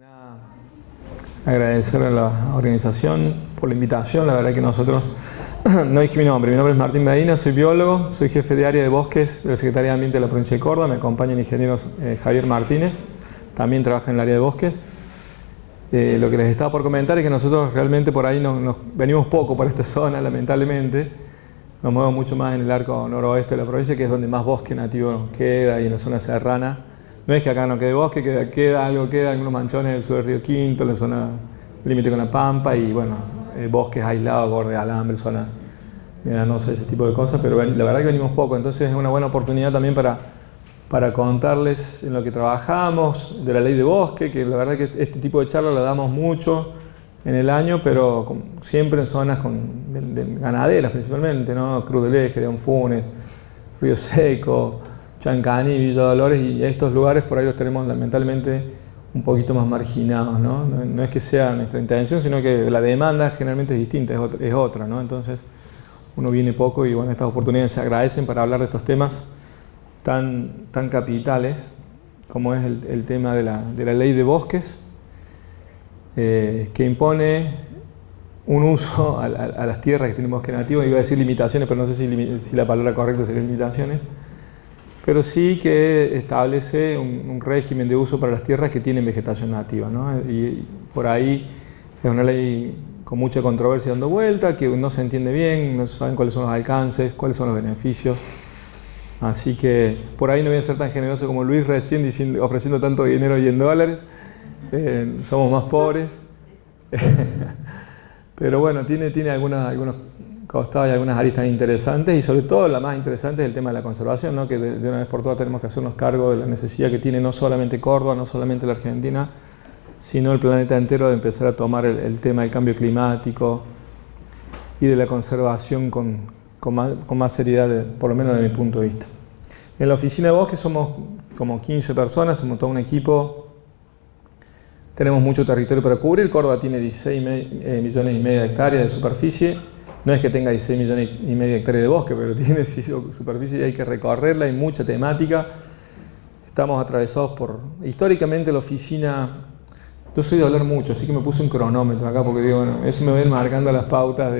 Nada, agradecer a la organización por la invitación. La verdad que nosotros, no dije mi nombre es Martín Medina, soy biólogo, soy jefe de área de bosques de la Secretaría de Ambiente de la provincia de Córdoba, me acompaña el ingeniero Javier Martínez, también trabaja en el área de bosques. Lo que les estaba por comentar es que nosotros realmente por ahí nos venimos poco por esta zona, lamentablemente. Nos movemos mucho más en el arco noroeste de la provincia, que es donde más bosque nativo queda, y en la zona serrana. No es que acá no quede bosque, queda algunos manchones del sur del Río Quinto, en la zona límite con la Pampa, y bueno, bosques aislados, bordes de alambre, zonas medanosas, ese tipo de cosas, pero la verdad que venimos poco, entonces es una buena oportunidad también para contarles en lo que trabajamos, de la ley de bosque, que la verdad que este tipo de charlas la damos mucho en el año, pero siempre en zonas de ganaderas principalmente, ¿no? Cruz del Eje, León Funes, Río Seco, Chancani, Villa Dolores, y estos lugares por ahí los tenemos lamentablemente un poquito más marginados, ¿no? No es que sea nuestra intención, sino que la demanda generalmente es distinta, es otra, ¿no? Entonces uno viene poco y bueno, estas oportunidades se agradecen para hablar de estos temas tan capitales como es el tema de la ley de bosques, que impone un uso a las tierras que tienen bosque nativo. Iba a decir limitaciones, pero no sé si la palabra correcta sería limitaciones, pero sí que establece un régimen de uso para las tierras que tienen vegetación nativa, ¿no? Y por ahí es una ley con mucha controversia dando vuelta, que no se entiende bien, no se saben cuáles son los alcances, cuáles son los beneficios. Así que por ahí no voy a ser tan generoso como Luis recién ofreciendo tanto dinero y en dólares. Somos más pobres. Pero bueno, tiene algunos costados y algunas aristas interesantes, y sobre todo la más interesante es el tema de la conservación, ¿no? Que de una vez por todas tenemos que hacernos cargo de la necesidad que tiene no solamente Córdoba, no solamente la Argentina, sino el planeta entero, de empezar a tomar el tema del cambio climático y de la conservación con más seriedad, por lo menos desde mi punto de vista. En la oficina de bosque somos como 15 personas, somos todo un equipo. Tenemos mucho territorio para cubrir. Córdoba tiene 16 millones y medio de hectáreas de superficie. No es que tenga 16 millones y medio de hectáreas de bosque, pero tiene superficie y hay que recorrerla, hay mucha temática. Estamos atravesados históricamente la oficina. Yo soy de hablar mucho, así que me puse un cronómetro acá porque digo, bueno, eso me va marcando las pautas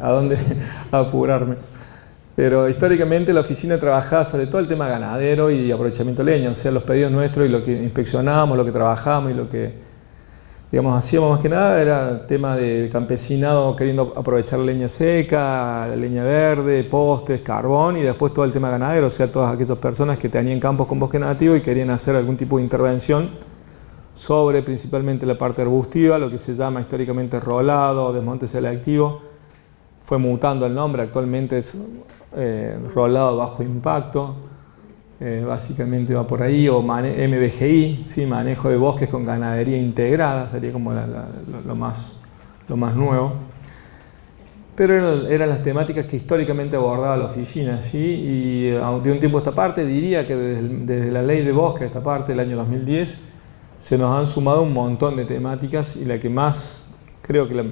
a dónde apurarme. Pero históricamente la oficina trabajaba sobre todo el tema ganadero y aprovechamiento de leña, o sea, los pedidos nuestros y lo que inspeccionábamos, lo que trabajábamos y lo que, digamos, hacíamos más que nada era tema de campesinado queriendo aprovechar la leña seca, la leña verde, postes, carbón, y después todo el tema ganadero, o sea, todas aquellas personas que tenían campos con bosque nativo y querían hacer algún tipo de intervención sobre principalmente la parte arbustiva, lo que se llama históricamente rolado, desmonte selectivo. Fue mutando el nombre, actualmente es rolado bajo impacto, básicamente va por ahí, o MBGI, ¿sí? Manejo de bosques con ganadería integrada, sería como lo más nuevo. Pero eran las temáticas que históricamente abordaba la oficina, ¿sí? Y de un tiempo a esta parte, diría que desde la ley de bosques a esta parte, del año 2010, se nos han sumado un montón de temáticas, y la que más, creo que la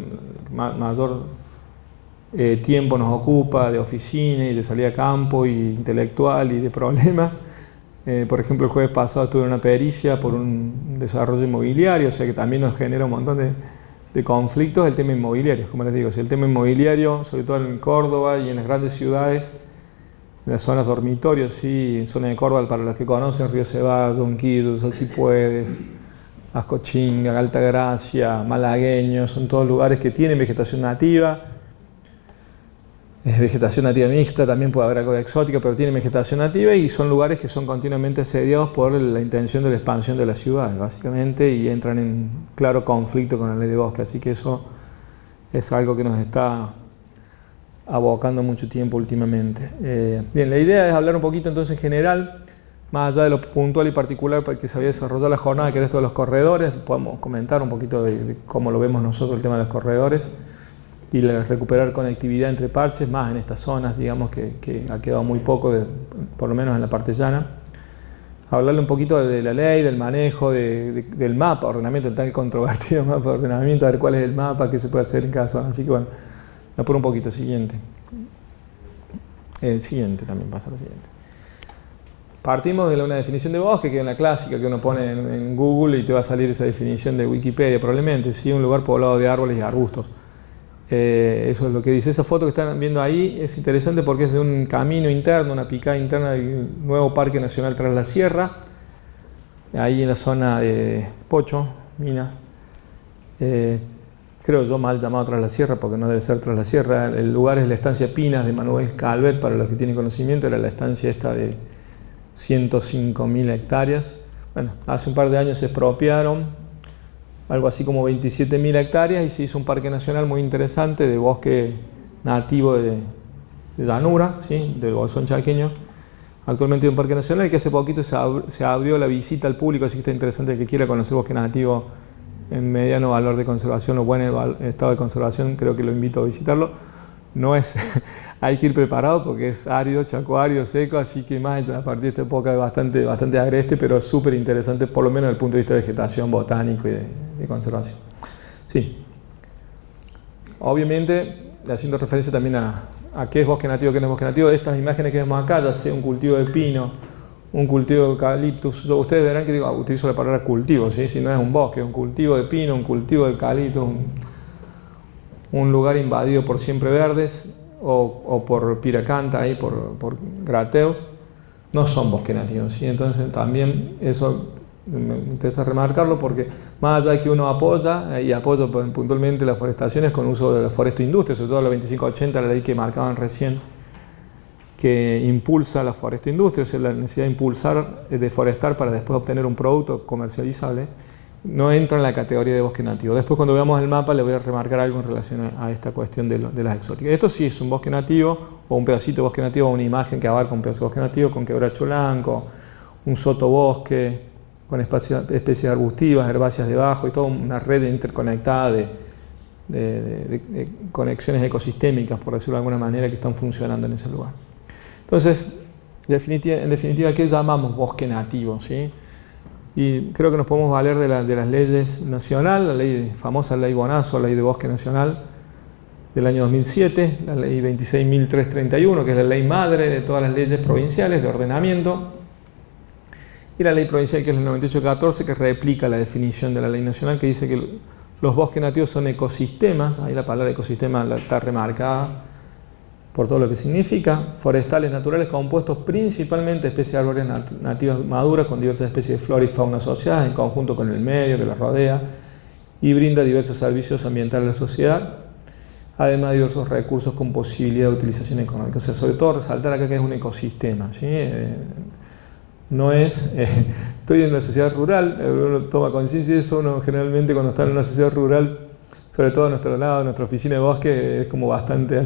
mayor tiempo nos ocupa de oficina y de salida a campo y intelectual y de problemas. Por ejemplo, el jueves pasado estuve en una pericia por un desarrollo inmobiliario, o sea que también nos genera un montón de conflictos el tema inmobiliario. Como les digo, si el tema inmobiliario, sobre todo en Córdoba y en las grandes ciudades, en las zonas dormitorios, sí, en zona de Córdoba, para los que conocen, Río Ceballos, Unquillo, Salsipuedes, Ascochinga, Altagracia, Malagueño, son todos lugares que tienen vegetación nativa. Es vegetación nativa mixta, también puede haber algo de exótica, pero tiene vegetación nativa, y son lugares que son continuamente asediados por la intención de la expansión de las ciudades, básicamente, y entran en claro conflicto con la ley de bosque. Así que eso es algo que nos está abocando mucho tiempo últimamente. Bien, la idea es hablar un poquito entonces en general, más allá de lo puntual y particular para que se había desarrollado la jornada, que era esto de los corredores. Podemos comentar un poquito de cómo lo vemos nosotros el tema de los corredores y recuperar conectividad entre parches, más en estas zonas, digamos, que ha quedado muy poco, por lo menos en la parte llana. Hablarle un poquito de la ley, del manejo, del mapa, ordenamiento, tan controvertido mapa de ordenamiento, a ver cuál es el mapa, qué se puede hacer en cada zona. Así que bueno, me apuro un poquito. Siguiente. El siguiente también pasa, lo siguiente. Partimos de una definición de bosque, que es una clásica que uno pone en Google y te va a salir esa definición de Wikipedia probablemente, ¿sí? Un lugar poblado de árboles y arbustos. Eso es lo que dice. Esa foto que están viendo ahí es interesante porque es de un camino interno, una picada interna del nuevo Parque Nacional Tras la Sierra, ahí en la zona de Pocho, Minas. Creo yo mal llamado Tras la Sierra porque no debe ser Tras la Sierra. El lugar es la estancia Pinas de Manuel Calvet, para los que tienen conocimiento, era la estancia esta de 105.000 hectáreas. Bueno, hace un par de años se expropiaron algo así como 27.000 hectáreas y se hizo un parque nacional muy interesante de bosque nativo de llanura, ¿sí? Del Bolsón chaqueño. Actualmente hay un parque nacional y que hace poquito se abrió la visita al público, así que está interesante el que quiera conocer bosque nativo en mediano valor de conservación o buen estado de conservación, creo que lo invito a visitarlo. No es, hay que ir preparado porque es árido, chacoárido, seco, así que más a partir de esta época es bastante agreste, pero súper interesante, por lo menos desde el punto de vista de vegetación, botánico y de conservación. Sí. Obviamente, haciendo referencia también a qué es bosque nativo, qué no es bosque nativo, estas imágenes que vemos acá, ya sea un cultivo de pino, un cultivo de eucaliptus, ustedes verán que utilizo la palabra cultivo, ¿sí? Si no es un bosque, es un cultivo de pino, un cultivo de eucaliptus, un lugar invadido por siempreverdes o por piracanta, ahí, por grateos, no son bosques nativos, ¿sí? Entonces también eso me interesa remarcarlo porque más allá de que uno apoya, y apoya puntualmente las forestaciones con uso de la foresto-industria, sobre todo la 2580, la ley que marcaban recién, que impulsa la foresto-industria, o sea, la necesidad de impulsar, deforestar para después obtener un producto comercializable, no entra en la categoría de bosque nativo. Después, cuando veamos el mapa, le voy a remarcar algo en relación a esta cuestión de las exóticas. Esto sí es un bosque nativo, o un pedacito de bosque nativo, o una imagen que abarca un pedazo de bosque nativo, con quebracho blanco, un sotobosque, con especies arbustivas, herbáceas debajo, y toda una red interconectada de conexiones ecosistémicas, por decirlo de alguna manera, que están funcionando en ese lugar. Entonces, en definitiva, ¿qué llamamos bosque nativo? ¿Sí? Y creo que nos podemos valer de las leyes nacionales, la famosa ley Bonazo, la ley de bosque nacional del año 2007, la ley 26.331, que es la ley madre de todas las leyes provinciales de ordenamiento, y la ley provincial, que es la 9814, que replica la definición de la ley nacional, que dice que los bosques nativos son ecosistemas, ahí la palabra ecosistema está remarcada por todo lo que significa, forestales naturales compuestos principalmente de especies de árboles nativas maduras con diversas especies de flora y fauna asociadas en conjunto con el medio que las rodea y brinda diversos servicios ambientales a la sociedad, además de diversos recursos con posibilidad de utilización económica. O sea, sobre todo resaltar acá que es un ecosistema, ¿sí? No es, estoy en una sociedad rural, uno toma conciencia de eso, uno generalmente cuando está en una sociedad rural, sobre todo a nuestro lado, nuestra oficina de bosque, es como bastante,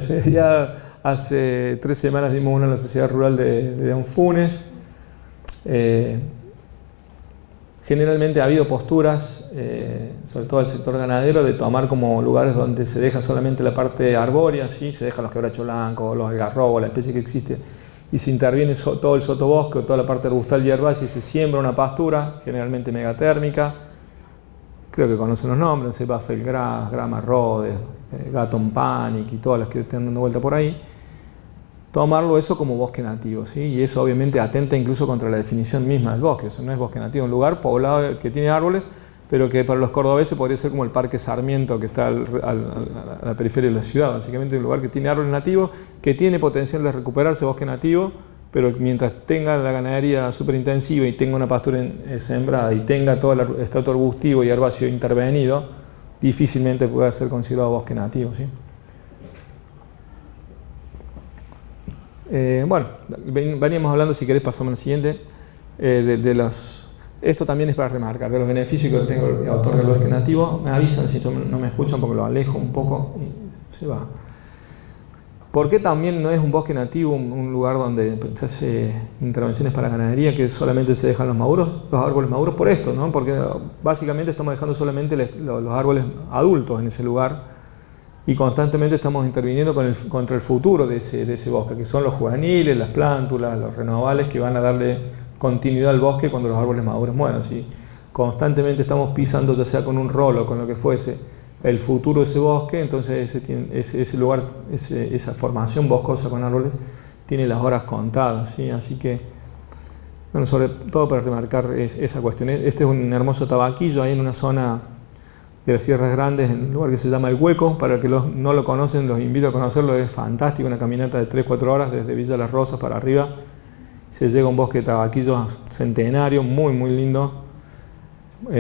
hace 3 semanas dimos una en la sociedad rural de Anfunes. Generalmente ha habido posturas, sobre todo del sector ganadero, de tomar como lugares donde se deja solamente la parte arbórea, ¿sí? Se dejan los quebrachos blancos, los algarrobos, la especie que existe, y se interviene todo el sotobosque, toda la parte arbustal y herbácea, y se siembra una pastura, generalmente megatérmica. Creo que conocen los nombres, Buffelgras, Grama Rhodes, Gatton Panic y todas las que están dando vuelta por ahí. Tomarlo eso como bosque nativo, ¿sí? Y eso obviamente atenta incluso contra la definición misma del bosque. O sea, no es bosque nativo, un lugar poblado que tiene árboles, pero que para los cordobeses podría ser como el Parque Sarmiento, que está a la periferia de la ciudad. Básicamente un lugar que tiene árboles nativos, que tiene potencial de recuperarse bosque nativo, pero mientras tenga la ganadería súper intensiva y tenga una pastura sembrada y tenga todo el estrato arbustivo y herbáceo intervenido, difícilmente puede ser considerado bosque nativo, ¿sí? Bueno, veníamos hablando, si querés pasamos al siguiente, esto también es para remarcar, de los beneficios que otorga el bosque nativo. Me avisan si no me escuchan porque lo alejo un poco y se va. ¿Por qué también no es un bosque nativo un lugar donde se hace intervenciones para ganadería, que solamente se dejan los árboles maduros? Por esto, ¿no? Porque básicamente estamos dejando solamente los árboles adultos en ese lugar y constantemente estamos interviniendo contra el futuro de ese bosque, que son los juveniles, las plántulas, los renovales que van a darle continuidad al bosque cuando los árboles maduros mueran. ¿Sí? Constantemente estamos pisando, ya sea con un rolo o con lo que fuese, el futuro de ese bosque, entonces ese lugar, esa formación boscosa con árboles, tiene las horas contadas, ¿sí? Así que Bueno, sobre todo para remarcar esa cuestión. Este es un hermoso tabaquillo ahí en una zona de las Sierras Grandes, en un lugar que se llama El Hueco. Para que no lo conocen, los invito a conocerlo, es fantástico, una caminata de 3-4 horas desde Villa Las Rosas para arriba. Se llega a un bosque de tabaquillos centenario, muy muy lindo,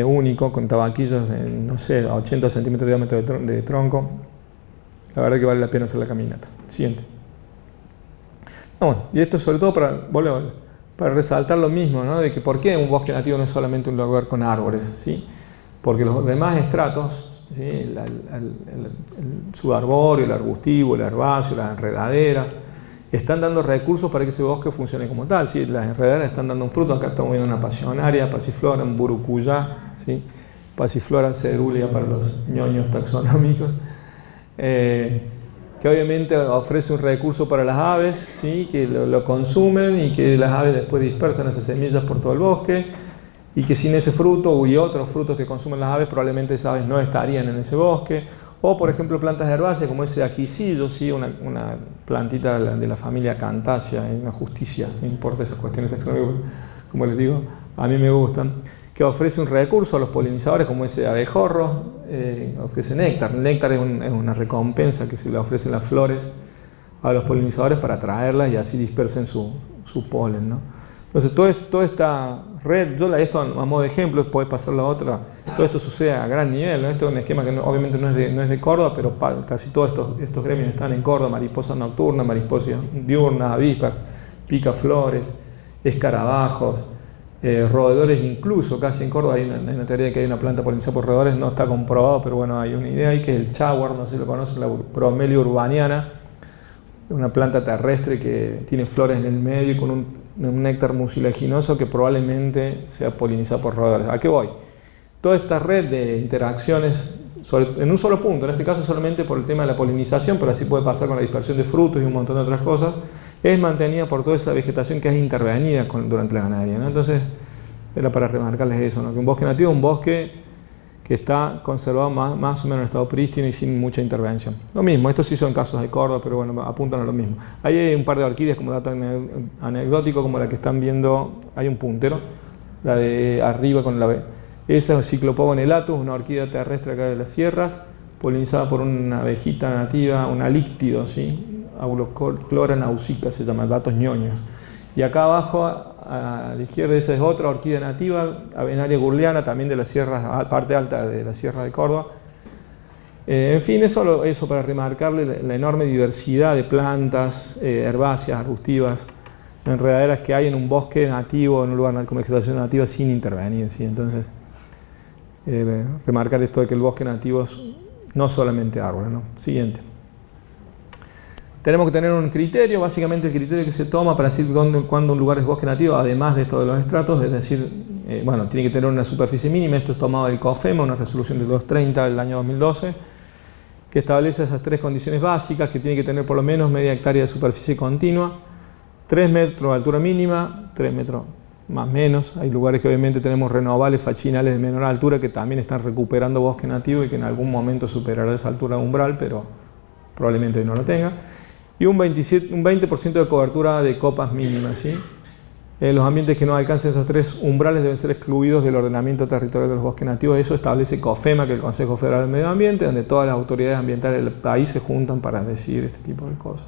único, con tabaquillos en, no sé, a 80 centímetros de diámetro de tronco. La verdad que vale la pena hacer la caminata. Siguiente. Bueno, y esto sobre todo para resaltar lo mismo, ¿no? De que por qué un bosque nativo no es solamente un lugar con árboles, ¿sí? Porque los demás estratos, ¿sí? el subarbóreo, el arbustivo, el herbáceo, las enredaderas, están dando recursos para que ese bosque funcione como tal, ¿sí? Las enredaderas están dando un fruto. Acá estamos viendo una pasionaria, pasiflora, un burucuyá, ¿sí? Pasiflora cerúlea para los ñoños taxonómicos, que obviamente ofrece un recurso para las aves, ¿sí? Que lo consumen y que las aves después dispersan esas semillas por todo el bosque, y que sin ese fruto y otros frutos que consumen las aves, probablemente esas aves no estarían en ese bosque. O por ejemplo plantas herbáceas como ese ajicillo, ¿sí? Una plantita de la familia Acanthacea, una justicia, no importa esas cuestiones taxonómicas, como les digo, a mí me gustan, que ofrece un recurso a los polinizadores como ese abejorro, ofrece néctar. El néctar es una recompensa que se le ofrecen las flores a los polinizadores para atraerlas y así dispersen su polen, ¿no? Entonces toda esta red, esto a modo de ejemplo, puede pasar la otra, todo esto sucede a gran nivel, ¿no? Esto es un esquema que obviamente no es de Córdoba, pero casi todos estos gremios están en Córdoba: mariposas nocturnas, mariposas diurnas, avispas, picaflores, escarabajos, roedores. Incluso casi en Córdoba hay una teoría de que hay una planta polinizada por roedores, no está comprobado, pero bueno, hay una idea ahí, que es el chaguar, no sé si lo conocen, la Bromelia urbaniana, una planta terrestre que tiene flores en el medio y con un néctar mucilaginoso que probablemente sea polinizado por roedores. ¿A qué voy? Toda esta red de interacciones en un solo punto, en este caso solamente por el tema de la polinización, pero así puede pasar con la dispersión de frutos y un montón de otras cosas, es mantenida por toda esa vegetación que es intervenida durante la ganadería, ¿no? Entonces, era para remarcarles eso, ¿no? Que un bosque nativo es un bosque que está conservado más o menos en estado prístino y sin mucha intervención. Lo mismo, estos sí son casos de Córdoba, pero bueno, apuntan a lo mismo. Ahí hay un par de orquídeas como dato anecdótico, como la que están viendo, hay un puntero, la de arriba con la B. Esa es Cyclopogon elatus, una orquídea terrestre acá de las sierras, polinizada por una abejita nativa, un alíctido, ¿sí? Auloclora nausica se llama, datos ñoños. Y acá abajo, a la izquierda, esa es otra orquídea nativa, Avenaria gurliana, también de las sierras, parte alta de la sierra de Córdoba. En fin, eso para remarcarle la enorme diversidad de plantas, herbáceas, arbustivas, enredaderas que hay en un bosque nativo, en un lugar con vegetación nativa sin intervenir, ¿sí? Entonces, remarcar esto de que el bosque nativo es no solamente árboles, ¿no? Siguiente. Tenemos que tener un criterio, básicamente el criterio que se toma para decir cuándo un lugar es bosque nativo, además de esto de los estratos, es decir, tiene que tener una superficie mínima. Esto es tomado del COFEMA, una resolución de 230 del año 2012, que establece esas tres condiciones básicas: que tiene que tener por lo menos media hectárea de superficie continua, 3 metros de altura mínima, 3 metros más o menos. Hay lugares que obviamente tenemos renovales fachinales de menor altura que también están recuperando bosque nativo y que en algún momento superará esa altura de umbral, pero probablemente no lo tenga. Y un 20% de cobertura de copas mínimas, ¿sí? Los ambientes que no alcancen esos tres umbrales deben ser excluidos del ordenamiento territorial de los bosques nativos. Eso establece COFEMA, que es el Consejo Federal del Medio Ambiente, donde todas las autoridades ambientales del país se juntan para decidir este tipo de cosas.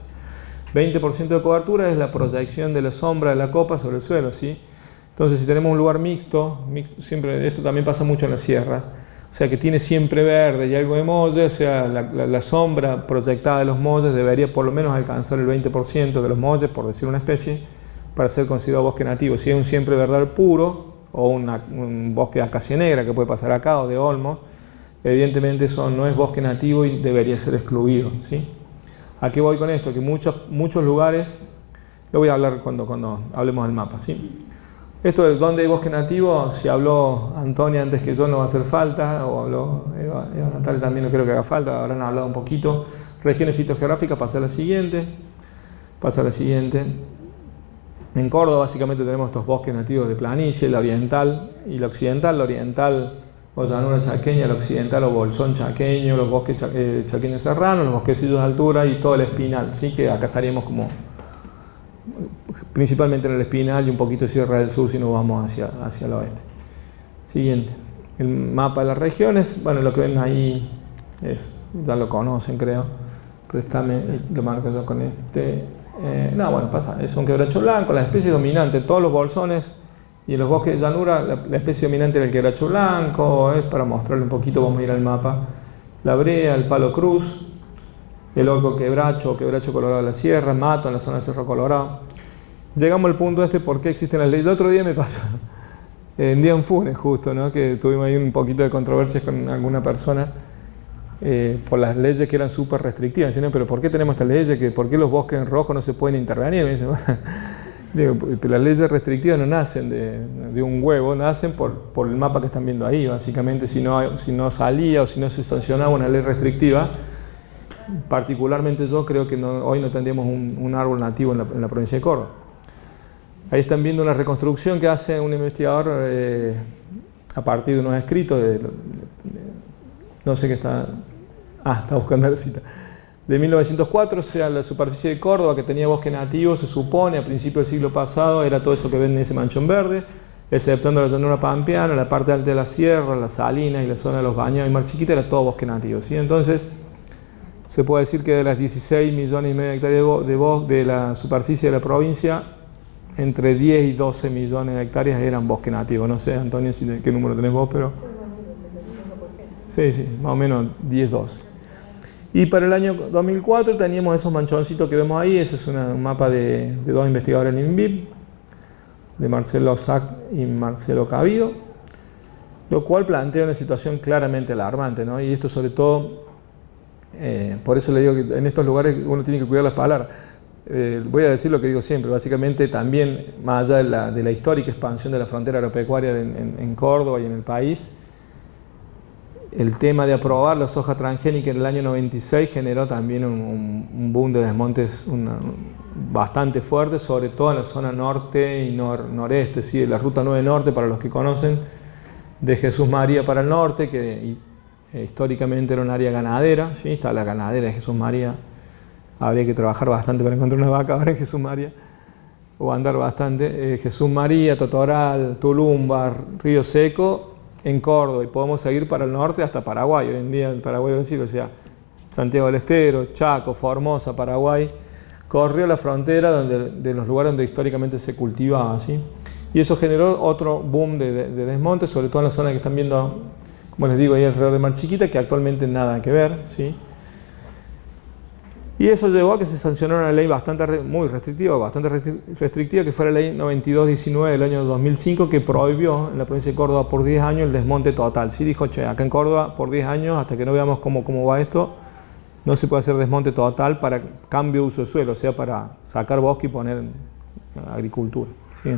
20% de cobertura es la proyección de la sombra de la copa sobre el suelo, ¿sí? Entonces, si tenemos un lugar mixto, siempre, eso también pasa mucho en las sierras, o sea, que tiene siempre verde y algo de molle, o sea, la sombra proyectada de los molles debería por lo menos alcanzar el 20% de los molles, por decir una especie, para ser considerado bosque nativo. Si es un siempre verdal puro, o un bosque de acacia negra, que puede pasar acá, o de olmo, evidentemente eso no es bosque nativo y debería ser excluido, ¿sí? ¿A qué voy con esto? Que muchos lugares, lo voy a hablar cuando hablemos del mapa, ¿sí? Esto de dónde hay bosque nativo, si habló Antonia antes que yo, no va a hacer falta, o habló Eva Natalia, también no creo que haga falta, habrán hablado un poquito. Regiones fitogeográficas, pasa a la siguiente. En Córdoba básicamente tenemos estos bosques nativos de planicie, el oriental y el occidental. El oriental o llanura chaqueña, el occidental o bolsón chaqueño, los bosques chaqueños serranos, los bosquecillos de altura y todo el espinal, ¿sí? Que acá estaríamos como principalmente en el Espinal y un poquito de Sierra del Sur si nos vamos hacia el oeste. Siguiente. El mapa de las regiones, bueno, lo que ven ahí ya lo conocen, creo. Préstame, lo marco yo con este. No, bueno, pasa, es un quebracho blanco, la especie dominante en todos los bolsones y en los bosques de llanura, la especie dominante era el quebracho blanco, es para mostrarle un poquito, vamos a ir al mapa. La brea, el palo cruz, el orco quebracho, quebracho colorado de la sierra, mato en la zona del Cerro Colorado. Llegamos al punto por qué existen las leyes. El otro día me pasó, en día en Funes justo, ¿no? Que tuvimos ahí un poquito de controversias con alguna persona por las leyes que eran súper restrictivas. Dicen, pero ¿por qué tenemos estas leyes? ¿Por qué los bosques en rojo no se pueden intervenir? Me dicen, digo, pero las leyes restrictivas no nacen de un huevo, nacen por el mapa que están viendo ahí. Básicamente, si no salía o si no se sancionaba una ley restrictiva, particularmente yo creo que hoy no tendríamos un árbol nativo en la provincia de Córdoba. Ahí están viendo una reconstrucción que hace un investigador a partir de unos escritos no sé qué está buscando la cita, de 1904, o sea, la superficie de Córdoba que tenía bosque nativo, se supone a principios del siglo pasado, era todo eso que ven en ese manchón verde, exceptuando la llanura pampeana, la parte alta de la sierra, las salinas y la zona de los bañados y Mar Chiquita, era todo bosque nativo, ¿sí? Entonces, se puede decir que de las 16 millones y medio de hectáreas de la superficie de la provincia, entre 10 y 12 millones de hectáreas eran bosque nativo. No sé, Antonio, qué número tenés vos, pero... Sí, más o menos 10, 12. Y para el año 2004 teníamos esos manchoncitos que vemos ahí. Ese es un mapa de dos investigadores del INVIP, de Marcelo Sac y Marcelo Cabido, lo cual plantea una situación claramente alarmante, ¿no? Y esto sobre todo, por eso le digo que en estos lugares uno tiene que cuidar las palabras. Voy a decir lo que digo siempre, básicamente también, más allá de la histórica expansión de la frontera agropecuaria en Córdoba y en el país, el tema de aprobar la soja transgénica en el año 96 generó también un boom de desmontes bastante fuerte, sobre todo en la zona norte y noreste, ¿sí? La ruta 9 norte, para los que conocen, de Jesús María para el norte, que históricamente era un área ganadera, ¿sí? Está la ganadera de Jesús María. Habría que trabajar bastante para encontrar una vaca ahora en Jesús María, o andar bastante. Jesús María, Totoral, Tulumba, Río Seco, en Córdoba, y podemos seguir para el norte hasta Paraguay. Hoy en día el Paraguay Brasil, o sea, Santiago del Estero, Chaco, Formosa, Paraguay, corrió la frontera de los lugares donde históricamente se cultivaba, ¿sí? Y eso generó otro boom de desmonte, sobre todo en la zona que están viendo, como les digo, ahí alrededor de Mar Chiquita, que actualmente nada que ver, ¿sí? Y eso llevó a que se sancionara una ley muy restrictiva, que fue la ley 9219 del año 2005, que prohibió en la provincia de Córdoba por 10 años el desmonte total. Sí dijo, acá en Córdoba por 10 años, hasta que no veamos cómo va esto, no se puede hacer desmonte total para cambio de uso de suelo, o sea, para sacar bosque y poner agricultura. ¿Sí?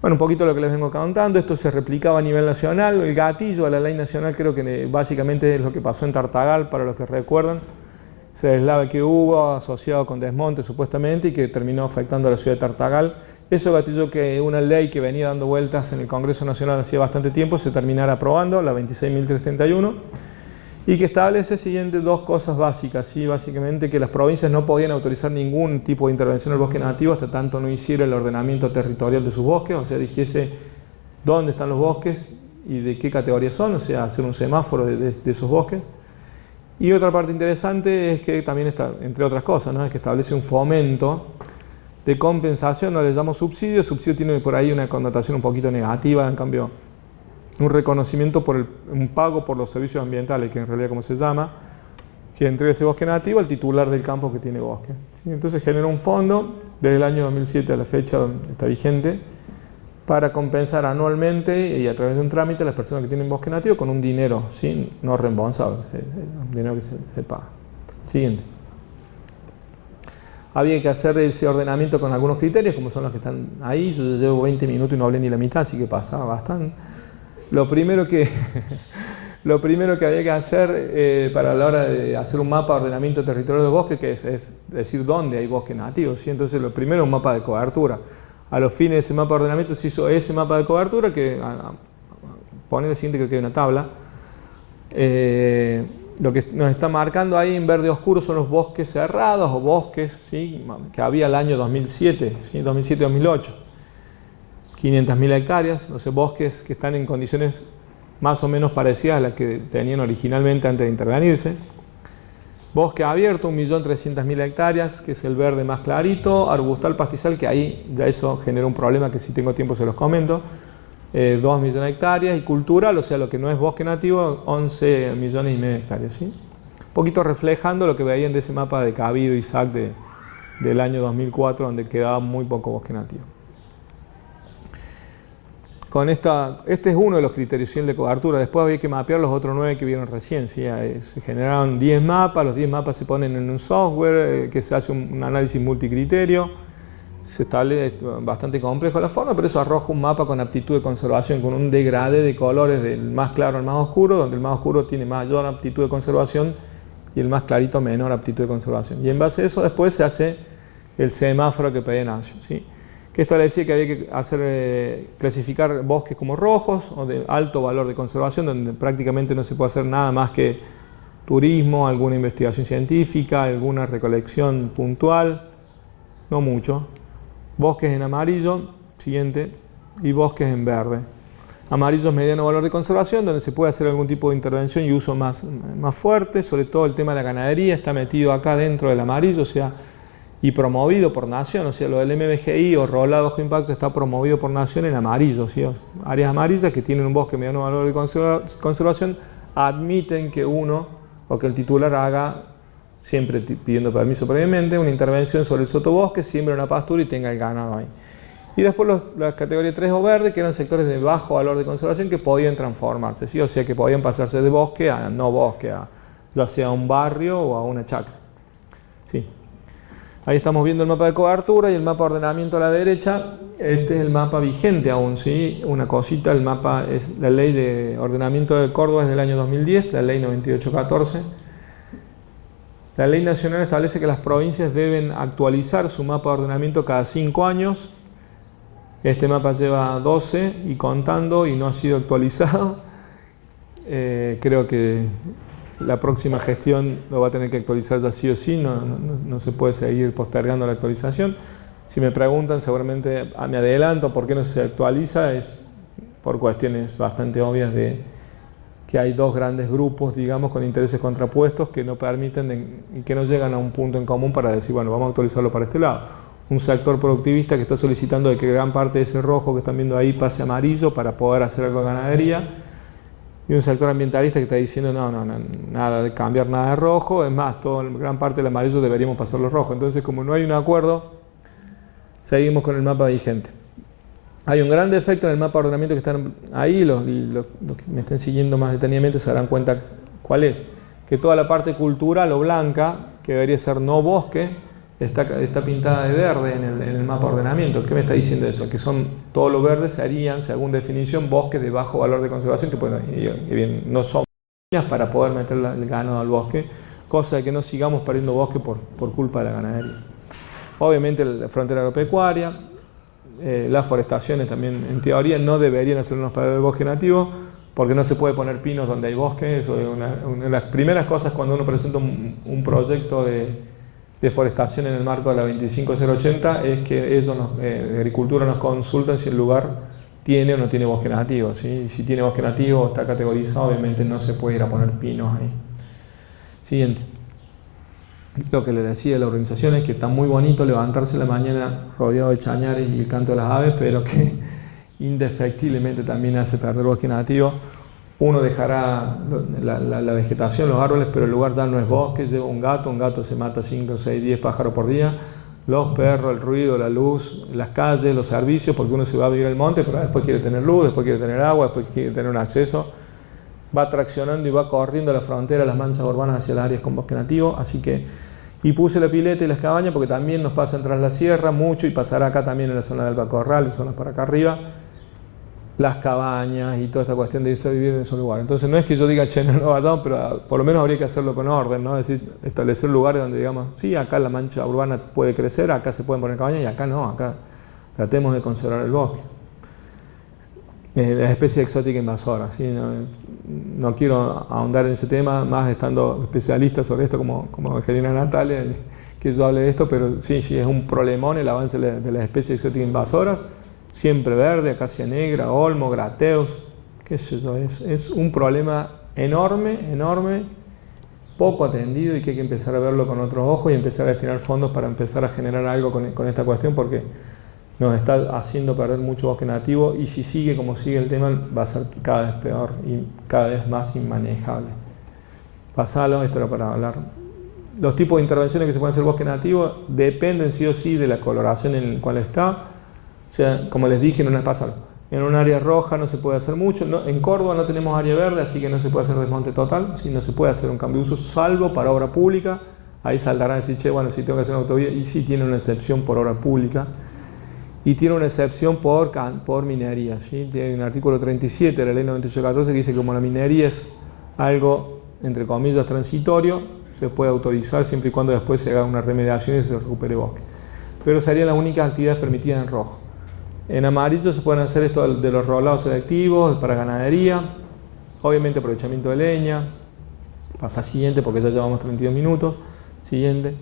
Bueno, un poquito lo que les vengo contando, esto se replicaba a nivel nacional, el gatillo a la ley nacional creo que básicamente es lo que pasó en Tartagal, para los que recuerdan. Se deslave que hubo asociado con desmonte supuestamente y que terminó afectando a la ciudad de Tartagal. Eso gatilló que una ley que venía dando vueltas en el Congreso Nacional hacía bastante tiempo se terminara aprobando, la 26.331, y que establece dos cosas básicas, ¿sí? Básicamente que las provincias no podían autorizar ningún tipo de intervención en el bosque nativo hasta tanto no hiciera el ordenamiento territorial de sus bosques, o sea, dijese dónde están los bosques y de qué categoría son, o sea, hacer un semáforo de esos bosques. Y otra parte interesante es que también está, entre otras cosas, ¿no? Es que establece un fomento de compensación, no le llamo subsidio. Subsidio tiene por ahí una connotación un poquito negativa, en cambio un reconocimiento un pago por los servicios ambientales, que en realidad como se llama, que entrega ese bosque nativo al titular del campo que tiene bosque, ¿sí? Entonces generó un fondo desde el año 2007 a la fecha está vigente, para compensar anualmente y a través de un trámite a las personas que tienen bosque nativo con un dinero, ¿sí? No reembolsable, un dinero que se paga. Siguiente. Había que hacer ese ordenamiento con algunos criterios, como son los que están ahí. Yo llevo 20 minutos y no hablé ni la mitad, así que pasaba bastante. Lo primero que había que hacer para la hora de hacer un mapa de ordenamiento territorial de bosque, que es decir dónde hay bosque nativo, ¿sí? Entonces lo primero es un mapa de cobertura. A los fines de ese mapa de ordenamiento se hizo ese mapa de cobertura, que poner el siguiente, creo que hay una tabla, Lo que nos está marcando ahí en verde oscuro son los bosques cerrados o bosques, ¿sí?, que había el año 2007, ¿sí?, 2007-2008. 500.000 hectáreas, o sea, bosques que están en condiciones más o menos parecidas a las que tenían originalmente antes de intervenirse. Bosque abierto, 1.300.000 hectáreas, que es el verde más clarito. Arbustal pastizal, que ahí ya eso genera un problema que si tengo tiempo se los comento. 2 millones de hectáreas. Y cultural, o sea, lo que no es bosque nativo, 11 millones y medio de hectáreas, ¿sí? Un poquito reflejando lo que veían de ese mapa de Cabido y SAC del año 2004, donde quedaba muy poco bosque nativo. Este es uno de los criterios de cobertura. Después había que mapear los otros 9 que vieron recién, ¿sí? Se generaron 10 mapas, los 10 mapas se ponen en un software que se hace un análisis multicriterio. Se establece bastante complejo la forma, pero eso arroja un mapa con aptitud de conservación, con un degradé de colores del más claro al más oscuro, donde el más oscuro tiene mayor aptitud de conservación y el más clarito menor aptitud de conservación. Y en base a eso después se hace el semáforo que pedía Nacio, ¿sí? Que esto le decía que había que clasificar bosques como rojos o de alto valor de conservación, donde prácticamente no se puede hacer nada más que turismo, alguna investigación científica, alguna recolección puntual, no mucho. Bosques en amarillo, siguiente, y bosques en verde. Amarillo es mediano valor de conservación, donde se puede hacer algún tipo de intervención y uso más fuerte, sobre todo el tema de la ganadería está metido acá dentro del amarillo, o sea, y promovido por Nación, o sea, lo del MBGI o rolado de bajo impacto está promovido por Nación en amarillo, ¿sí? Áreas amarillas que tienen un bosque mediano valor de conservación admiten que uno o que el titular haga, siempre pidiendo permiso previamente, una intervención sobre el sotobosque, siembre una pastura y tenga el ganado ahí. Y después la categoría 3 o verde, que eran sectores de bajo valor de conservación que podían transformarse, ¿sí? O sea, que podían pasarse de bosque a no bosque, ya sea a un barrio o a una chacra, ¿sí? Ahí estamos viendo el mapa de cobertura y el mapa de ordenamiento a la derecha. Este es el mapa vigente aún, ¿sí? Una cosita, el mapa es la ley de ordenamiento de Córdoba es del año 2010, la ley 9814. La ley nacional establece que las provincias deben actualizar su mapa de ordenamiento cada 5 años. Este mapa lleva 12 y contando y no ha sido actualizado. Creo que la próxima gestión lo va a tener que actualizar ya sí o sí, no se puede seguir postergando la actualización. Si me preguntan, seguramente me adelanto por qué no se actualiza, es por cuestiones bastante obvias de que hay dos grandes grupos, digamos, con intereses contrapuestos que no permiten y que no llegan a un punto en común para decir, bueno, vamos a actualizarlo para este lado. Un sector productivista que está solicitando de que gran parte de ese rojo que están viendo ahí pase a amarillo para poder hacer algo de ganadería. Y un sector ambientalista que está diciendo no, nada de cambiar nada de rojo, es más, gran parte del amarillo deberíamos pasarlo rojo. Entonces, como no hay un acuerdo, seguimos con el mapa vigente. Hay un gran defecto en el mapa de ordenamiento que están ahí, los que me estén siguiendo más detenidamente se darán cuenta cuál es. Que toda la parte cultural o blanca, que debería ser no bosque, está pintada de verde en el mapa de ordenamiento. ¿Qué me está diciendo eso? Que son todos los verdes serían, según definición, bosques de bajo valor de conservación, que bien, no son para poder meter el ganado al bosque, cosa de que no sigamos perdiendo bosque por culpa de la ganadería. Obviamente la frontera agropecuaria, las forestaciones también en teoría no deberían hacernos para el bosque nativo, porque no se puede poner pinos donde hay bosque. Eso es una de las primeras cosas cuando uno presenta un proyecto de forestación en el marco de la 25080, es que ellos de agricultura nos consultan si el lugar tiene o no tiene bosque nativo, ¿sí? Si tiene bosque nativo, está categorizado, obviamente no se puede ir a poner pinos ahí. Siguiente. Lo que les decía de la organización es que está muy bonito levantarse la mañana rodeado de chañares y el canto de las aves, pero que indefectiblemente también hace perder bosque nativo. Uno dejará la vegetación, los árboles, pero el lugar ya no es bosque, lleva un gato se mata 5, 6, 10 pájaros por día, los perros, el ruido, la luz, las calles, los servicios, porque uno se va a vivir al monte, pero después quiere tener luz, después quiere tener agua, después quiere tener un acceso. Va traccionando y va corriendo la frontera, las manchas urbanas hacia las áreas con bosque nativo, así que... Y puse la pileta y las cabañas porque también nos pasa tras la sierra mucho y pasará acá también en la zona del Bacorral y zonas para acá arriba, las cabañas y toda esta cuestión de irse a vivir en esos lugares. Entonces no es que yo diga, che, no vayamos, pero por lo menos habría que hacerlo con orden, ¿no? Es decir, establecer lugares donde digamos, sí, acá la mancha urbana puede crecer, acá se pueden poner cabañas y acá no, acá tratemos de conservar el bosque. las especies exóticas invasoras, ¿sí? No quiero ahondar en ese tema, más estando especialista sobre esto como Angelina Natalia, que yo hable de esto, pero sí, es un problemón el avance de las especies exóticas invasoras, siempre verde, acacia negra, olmo, grateus, qué sé yo, es un problema enorme, poco atendido y que hay que empezar a verlo con otros ojos y empezar a destinar fondos para empezar a generar algo con esta cuestión, porque nos está haciendo perder mucho bosque nativo y si sigue como sigue el tema va a ser cada vez peor y cada vez más inmanejable. Pasalo, esto era para hablar. Los tipos de intervenciones que se pueden hacer bosque nativo dependen sí o sí de la coloración en la cual está. O sea, como les dije, en un área roja no se puede hacer mucho. En Córdoba no tenemos área verde, así que no se puede hacer desmonte total. ¿Sí? No se puede hacer un cambio de uso salvo para obra pública. Ahí saltarán a decir, che, bueno, si tengo que hacer una autovía, y sí tiene una excepción por obra pública. Y tiene una excepción por minería, ¿sí? Tiene un artículo 37 de la ley 9814 que dice que como la minería es algo, entre comillas, transitorio, se puede autorizar siempre y cuando después se haga una remediación y se recupere bosque. Pero serían las únicas actividades permitidas en rojo. En amarillo se pueden hacer esto de los roblados selectivos para ganadería, obviamente aprovechamiento de leña. Pasa siguiente porque ya llevamos 32 minutos. Siguiente.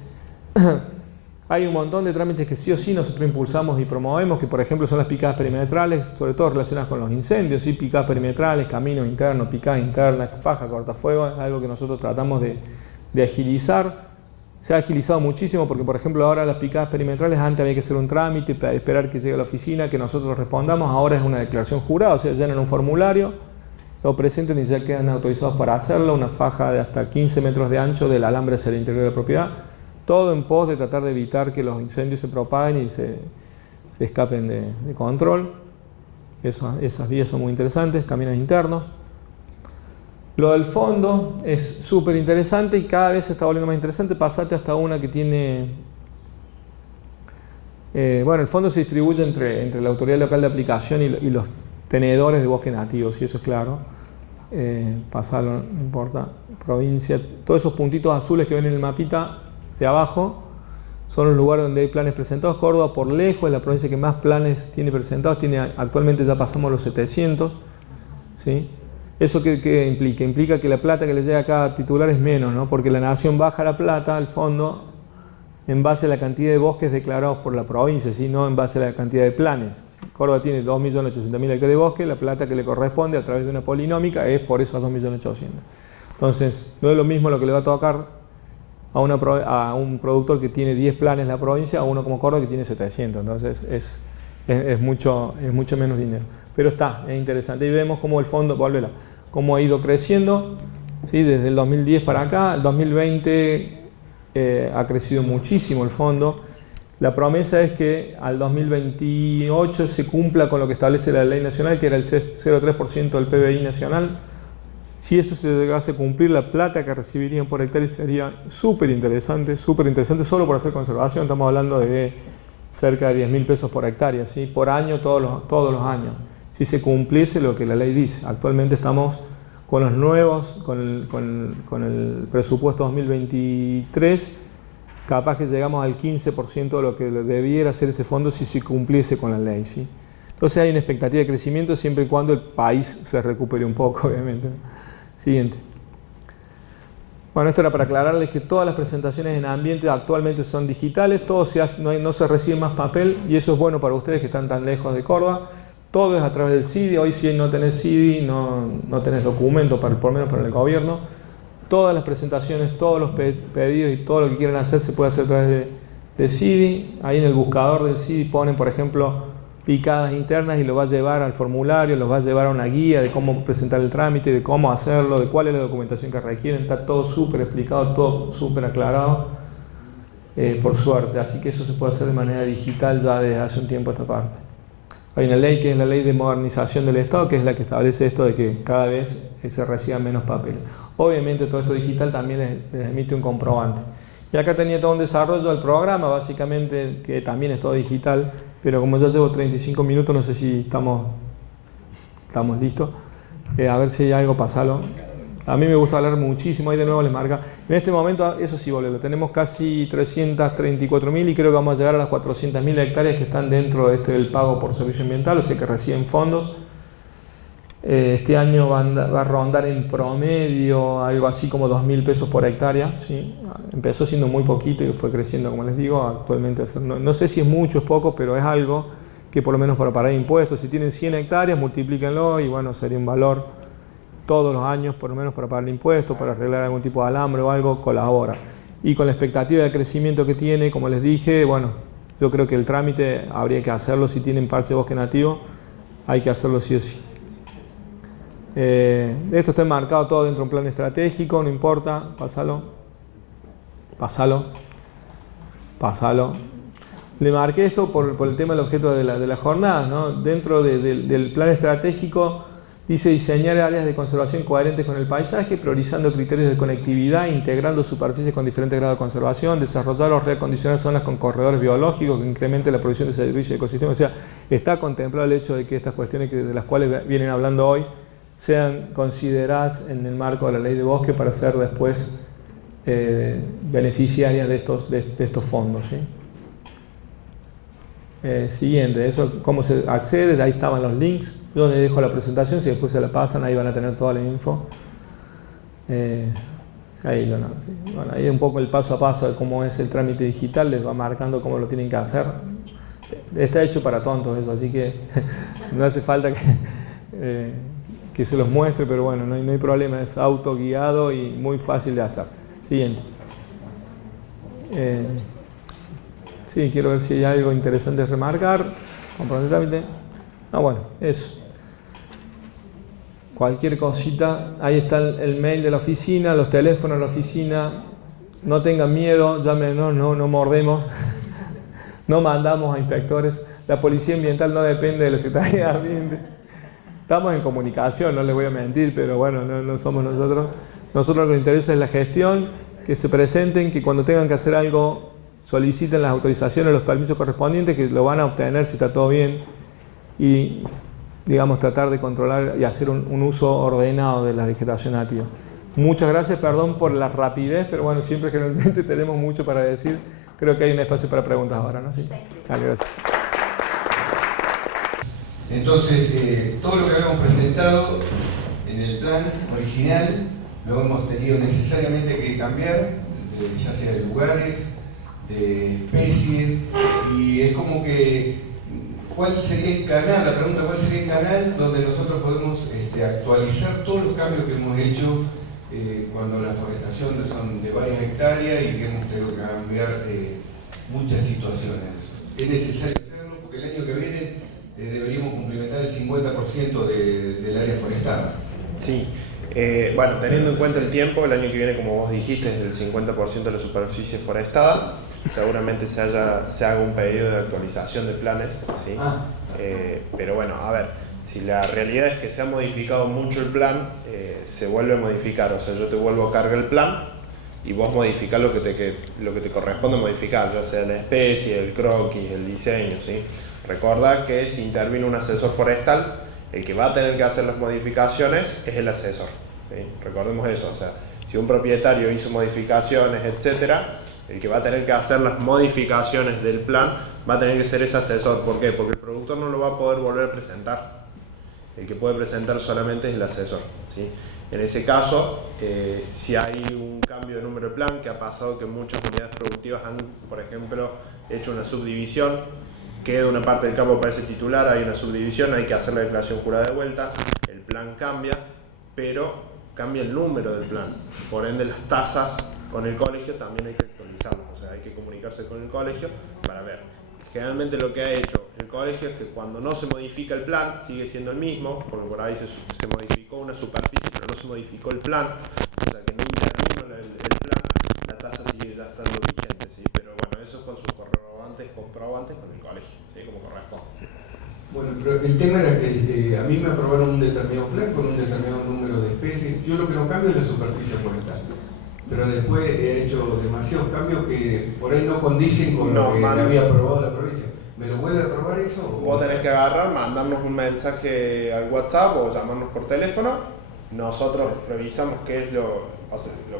Hay un montón de trámites que sí o sí nosotros impulsamos y promovemos, que por ejemplo son las picadas perimetrales, sobre todo relacionadas con los incendios, ¿sí? Picadas perimetrales, caminos internos, picadas internas, faja, cortafuego, es algo que nosotros tratamos de agilizar. Se ha agilizado muchísimo porque, por ejemplo, ahora las picadas perimetrales antes había que hacer un trámite, esperar que llegue a la oficina, que nosotros respondamos, ahora es una declaración jurada, o sea, llenan un formulario, lo presenten y ya quedan autorizados para hacerlo, una faja de hasta 15 metros de ancho del alambre hacia el interior de la propiedad. Todo en pos de tratar de evitar que los incendios se propaguen y se escapen de control. Esas vías son muy interesantes, caminos internos. Lo del fondo es súper interesante y cada vez se está volviendo más interesante. Pasate hasta una que tiene... el fondo se distribuye entre la autoridad local de aplicación y los tenedores de bosque nativos, y eso es claro. Pasalo, no importa. Provincia, todos esos puntitos azules que ven en el mapita de abajo son los lugares donde hay planes presentados. Córdoba por lejos es la provincia que más planes tiene presentados, actualmente ya pasamos los 700, ¿sí? ¿Eso qué implica? Implica que la plata que le llega a cada titular es menos, ¿no? Porque la nación baja la plata al fondo en base a la cantidad de bosques declarados por la provincia, ¿sí? No en base a la cantidad de planes. Córdoba tiene 2.800.000 hectáreas de bosque, la plata que le corresponde a través de una polinómica es por esos 2.800.000. Entonces, no es lo mismo lo que le va a tocar a un productor que tiene 10 planes en la provincia a uno como Córdoba que tiene 700. Entonces es mucho menos dinero. Pero es interesante. Y vemos cómo el fondo, cómo ha ido creciendo, ¿sí? Desde el 2010 para acá. El 2020 ha crecido muchísimo el fondo. La promesa es que al 2028 se cumpla con lo que establece la ley nacional, que era el 0,3% del PBI nacional. Si eso se llegase a cumplir, la plata que recibirían por hectárea sería súper interesante solo por hacer conservación. Estamos hablando de cerca de 10.000 pesos por hectárea, ¿sí? Por año, todos los años. Si se cumpliese lo que la ley dice. Actualmente estamos con los nuevos, con el presupuesto 2023, capaz que llegamos al 15% de lo que debiera hacer ese fondo si se cumpliese con la ley, ¿sí? Entonces hay una expectativa de crecimiento siempre y cuando el país se recupere un poco, obviamente. Siguiente. Bueno, esto era para aclararles que todas las presentaciones en ambiente actualmente son digitales, todo no se recibe más papel y eso es bueno para ustedes que están tan lejos de Córdoba. Todo es a través del CIDI. Hoy si no tenés CIDI, no tenés documento, por lo menos para el gobierno. Todas las presentaciones, todos los pedidos y todo lo que quieran hacer se puede hacer a través de CIDI. Ahí en el buscador del CIDI ponen, por ejemplo, picadas internas y lo va a llevar al formulario, los va a llevar a una guía de cómo presentar el trámite, de cómo hacerlo, de cuál es la documentación que requieren. Está todo súper explicado, todo súper aclarado, por suerte. Así que eso se puede hacer de manera digital ya desde hace un tiempo a esta parte. Hay una ley que es la Ley de Modernización del Estado, que es la que establece esto de que cada vez se reciba menos papel. Obviamente todo esto digital también les emite un comprobante. Y acá tenía todo un desarrollo del programa, básicamente, que también es todo digital, pero como ya llevo 35 minutos, no sé si estamos listos. A ver si hay algo, pasalo. A mí me gusta hablar muchísimo, ahí de nuevo les marca. En este momento, eso sí, boludo, tenemos casi 334.000 y creo que vamos a llegar a las 400.000 hectáreas que están dentro de del pago por servicio ambiental, o sea que reciben fondos. Este año va a rondar en promedio algo así como 2.000 pesos por hectárea, ¿sí? Empezó siendo muy poquito y fue creciendo, como les digo, actualmente no sé si es mucho o es poco, pero es algo que por lo menos para pagar impuestos, si tienen 100 hectáreas, multiplíquenlo y bueno, sería un valor todos los años, por lo menos para pagar impuestos, para arreglar algún tipo de alambre o algo, colabora. Y con la expectativa de crecimiento que tiene, como les dije, bueno, yo creo que el trámite habría que hacerlo si tienen parche de bosque nativo, hay que hacerlo sí o sí. Esto está enmarcado todo dentro de un plan estratégico, no importa, pásalo. Le marqué esto por el tema del objeto de la jornada, ¿no? Dentro del plan estratégico dice diseñar áreas de conservación coherentes con el paisaje, priorizando criterios de conectividad, integrando superficies con diferentes grados de conservación, desarrollar o reacondicionar zonas con corredores biológicos que incrementen la producción de servicios de ecosistemas. O sea, está contemplado el hecho de que estas cuestiones de las cuales vienen hablando hoy sean consideradas en el marco de la ley de bosque para ser después beneficiarias de estos fondos, ¿sí? Siguiente, eso cómo se accede, ahí estaban los links, yo les dejo la presentación, si después se la pasan, ahí van a tener toda la info. Ahí, bueno, ahí un poco el paso a paso de cómo es el trámite digital, les va marcando cómo lo tienen que hacer. Está hecho para tontos eso, así que no hace falta que se los muestre, pero bueno, no hay problema, es autoguiado y muy fácil de hacer. Siguiente. Sí, quiero ver si hay algo interesante de remarcar. Comprobar el trámite. Bueno, eso. Cualquier cosita, ahí está el mail de la oficina, los teléfonos de la oficina. No tengan miedo, llámenos, no mordemos. No mandamos a inspectores. La policía ambiental no depende de la Secretaría de Ambiente. Estamos en comunicación, no les voy a mentir, pero bueno, no somos nosotros. Nosotros lo que nos interesa es la gestión, que se presenten, que cuando tengan que hacer algo soliciten las autorizaciones, los permisos correspondientes, que lo van a obtener si está todo bien, y digamos tratar de controlar y hacer un uso ordenado de la vegetación nativa. Muchas gracias, perdón por la rapidez, pero bueno, siempre generalmente tenemos mucho para decir. Creo que hay un espacio para preguntas ahora, ¿no? Sí. Dale, gracias. Entonces, todo lo que habíamos presentado en el plan original lo hemos tenido necesariamente que cambiar, ya sea de lugares, de especies, y es como que ¿cuál sería el canal? La pregunta, ¿cuál sería el canal donde nosotros podemos actualizar todos los cambios que hemos hecho cuando la forestación son de varias hectáreas y que hemos tenido que cambiar muchas situaciones? Es necesario hacerlo porque el año que viene deberíamos complementar el 50% del área forestada. Sí. Bueno, teniendo en cuenta el tiempo, el año que viene, como vos dijiste, es el 50% de la superficie forestada. Seguramente se haga un pedido de actualización de planes, ¿sí? Pero bueno, a ver, si la realidad es que se ha modificado mucho el plan, se vuelve a modificar. O sea, yo te vuelvo a cargar el plan y vos modificás lo que te corresponde modificar, ya sea la especie, el croquis, el diseño, ¿sí? Recordá que si interviene un asesor forestal, el que va a tener que hacer las modificaciones es el asesor, ¿sí? Recordemos eso, o sea, si un propietario hizo modificaciones, etcétera, el que va a tener que hacer las modificaciones del plan va a tener que ser ese asesor. ¿Por qué? Porque el productor no lo va a poder volver a presentar. El que puede presentar solamente es el asesor, ¿sí? En ese caso, si hay un cambio de número de plan, que ha pasado que muchas unidades productivas han, por ejemplo, hecho una subdivisión, queda una parte del campo para ese titular, hay una subdivisión, hay que hacer la declaración jurada de vuelta, el plan cambia, pero cambia el número del plan. Por ende, las tasas con el colegio también hay que actualizarlas, o sea, hay que comunicarse con el colegio para ver. Generalmente lo que ha hecho el colegio es que cuando no se modifica el plan, sigue siendo el mismo, porque por ahí se modificó una superficie, pero no se modificó el plan, o sea que no intervino el plan, la tasa sigue ya estando vigente, ¿sí? Pero bueno, eso es con sus comprobantes con el colegio, ¿sí? Como corresponde. Bueno, pero el tema era que a mí me aprobaron un determinado plan con un determinado número de especies. Yo lo que no cambio es la superficie forestal, pero después he hecho demasiados cambios que por ahí no condicen con lo que me había aprobado la provincia. ¿Me lo vuelve a aprobar eso? Vos tenés que agarrar, mandarnos un mensaje al WhatsApp o llamarnos por teléfono. Nosotros revisamos qué es lo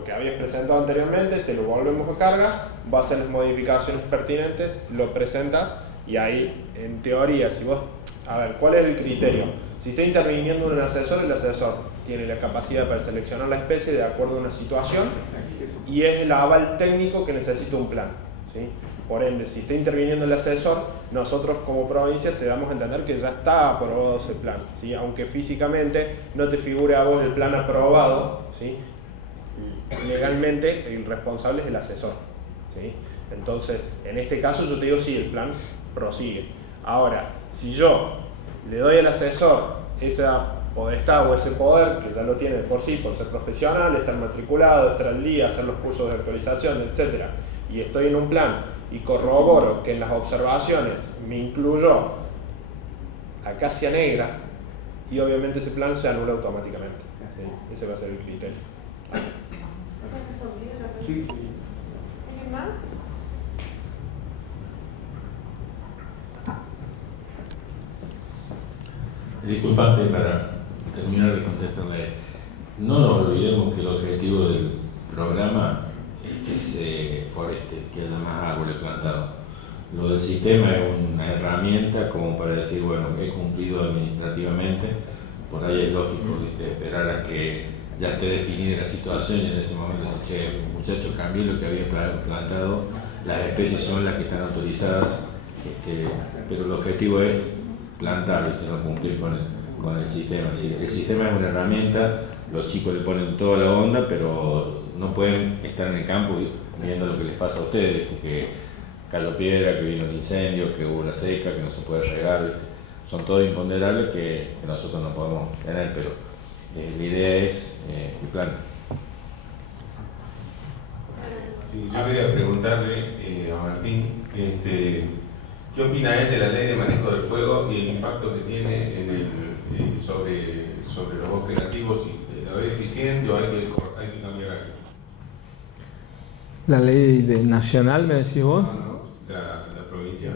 que habías presentado anteriormente, te lo volvemos a cargar, vas a hacer las modificaciones pertinentes, lo presentas y ahí, en teoría, si vos A ver, ¿cuál es el criterio? Si está interviniendo un asesor, el asesor tiene la capacidad para seleccionar la especie de acuerdo a una situación y es el aval técnico que necesita un plan, ¿sí? Por ende, si está interviniendo el asesor, nosotros como provincia te damos a entender que ya está aprobado ese plan, ¿sí? Aunque físicamente no te figure a vos el plan aprobado, ¿sí? Legalmente el responsable es el asesor, ¿sí? Entonces, en este caso yo te digo sí, el plan prosigue. Ahora, si yo le doy al asesor esa potestad o ese poder, que ya lo tiene por sí, por ser profesional, estar matriculado, estar al día, hacer los cursos de actualización, etc., y estoy en un plan y corroboro que en las observaciones me incluyó acacia negra, y obviamente ese plan se anula automáticamente, ¿sí? Ese va a ser el criterio. Sí. ¿Alguien más? Disculpante, para terminar de contestarle, no nos olvidemos que el objetivo del programa es que se foreste, que haya más árboles plantados. Lo del sistema es una herramienta como para decir, bueno, he cumplido administrativamente, por ahí es lógico, ¿viste?, esperar a que ya esté definida la situación y en ese momento decir, che, muchachos, cambié lo que había plantado, las especies son las que están autorizadas, pero el objetivo es plantar, ¿viste?, no cumplir con el sistema. El sistema es una herramienta, los chicos le ponen toda la onda, pero no pueden estar en el campo viendo lo que les pasa a ustedes, ¿viste?, que cayó piedra, que vino el incendio, que hubo la seca, que no se puede regar, ¿viste? Son todos imponderables que nosotros no podemos tener, pero la idea es que plante. Sí, yo quería preguntarle a Martín, ¿qué opina él de la ley de manejo del fuego y el impacto que tiene sobre los bosques nativos? ¿La ve eficiente o hay que cambiar algo? ¿La ley nacional, me decís vos? No, la provincia.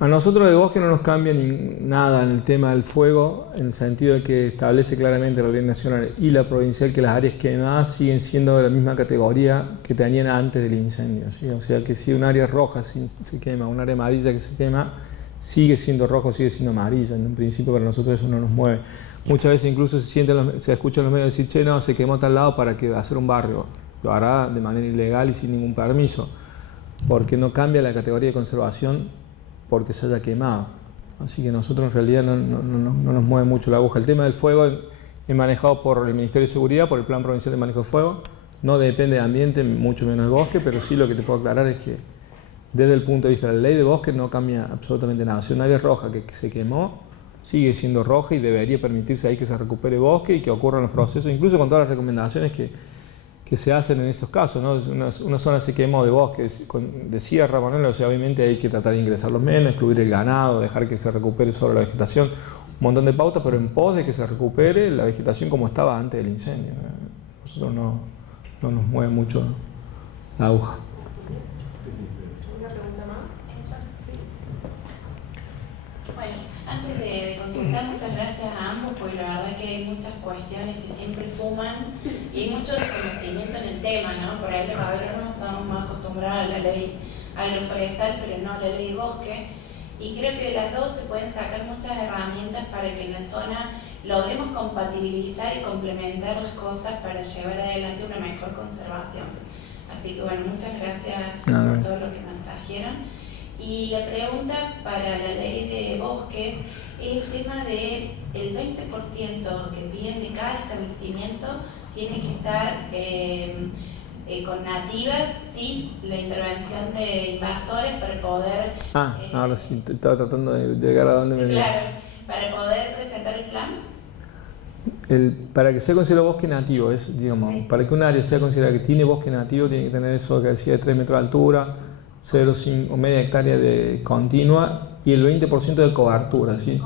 A nosotros de bosque no nos cambia nada en el tema del fuego, en el sentido de que establece claramente la ley nacional y la provincial que las áreas quemadas siguen siendo de la misma categoría que tenían antes del incendio, ¿sí? O sea que si un área roja se quema, un área amarilla que se quema, sigue siendo rojo, sigue siendo amarilla. En un principio para nosotros eso no nos mueve. Muchas veces incluso se escucha en los medios decir, che, no, se quemó a tal lado para que hacer un barrio. Lo hará de manera ilegal y sin ningún permiso, porque no cambia la categoría de conservación porque se haya quemado. Así que nosotros en realidad no nos mueve mucho la aguja. El tema del fuego es manejado por el Ministerio de Seguridad, por el Plan Provincial de Manejo de Fuego. No depende de ambiente, mucho menos de bosque, pero sí lo que te puedo aclarar es que desde el punto de vista de la ley de bosque no cambia absolutamente nada. Si una área roja que se quemó, sigue siendo roja y debería permitirse ahí que se recupere bosque y que ocurran los procesos, incluso con todas las recomendaciones que se hacen en esos casos, ¿no? Una zona se quemó de bosque, de sierra, o sea, obviamente hay que tratar de ingresar menos, excluir el ganado, dejar que se recupere solo la vegetación, un montón de pautas, pero en pos de que se recupere la vegetación como estaba antes del incendio. Nosotros no nos mueve mucho la aguja. ¿Una pregunta más? Bueno, antes de consultar, muchas gracias a ambos, porque la verdad que hay muchas cuestiones que siempre suman y hay mucho desconocimiento en el tema, ¿no? Por ahí los agrónomos estamos más acostumbrados a la ley agroforestal, pero no a la ley de bosque. Y creo que de las dos se pueden sacar muchas herramientas para que en la zona logremos compatibilizar y complementar las cosas para llevar adelante una mejor conservación. Así que bueno, muchas gracias por todo lo que nos trajeron. Y la pregunta para la ley de bosques es el tema de el 20% que piden de cada establecimiento tiene que estar con nativas sin la intervención de invasores para poder... ahora sí, estaba tratando de llegar a donde me... Claro, para poder presentar el plan. Para que sea considerado bosque nativo, digamos, sí. Para que un área sea considerada que tiene bosque nativo, tiene que tener eso que decía de 3 metros de altura, 0,5 o media hectárea de continua y el 20% de cobertura, ¿sí?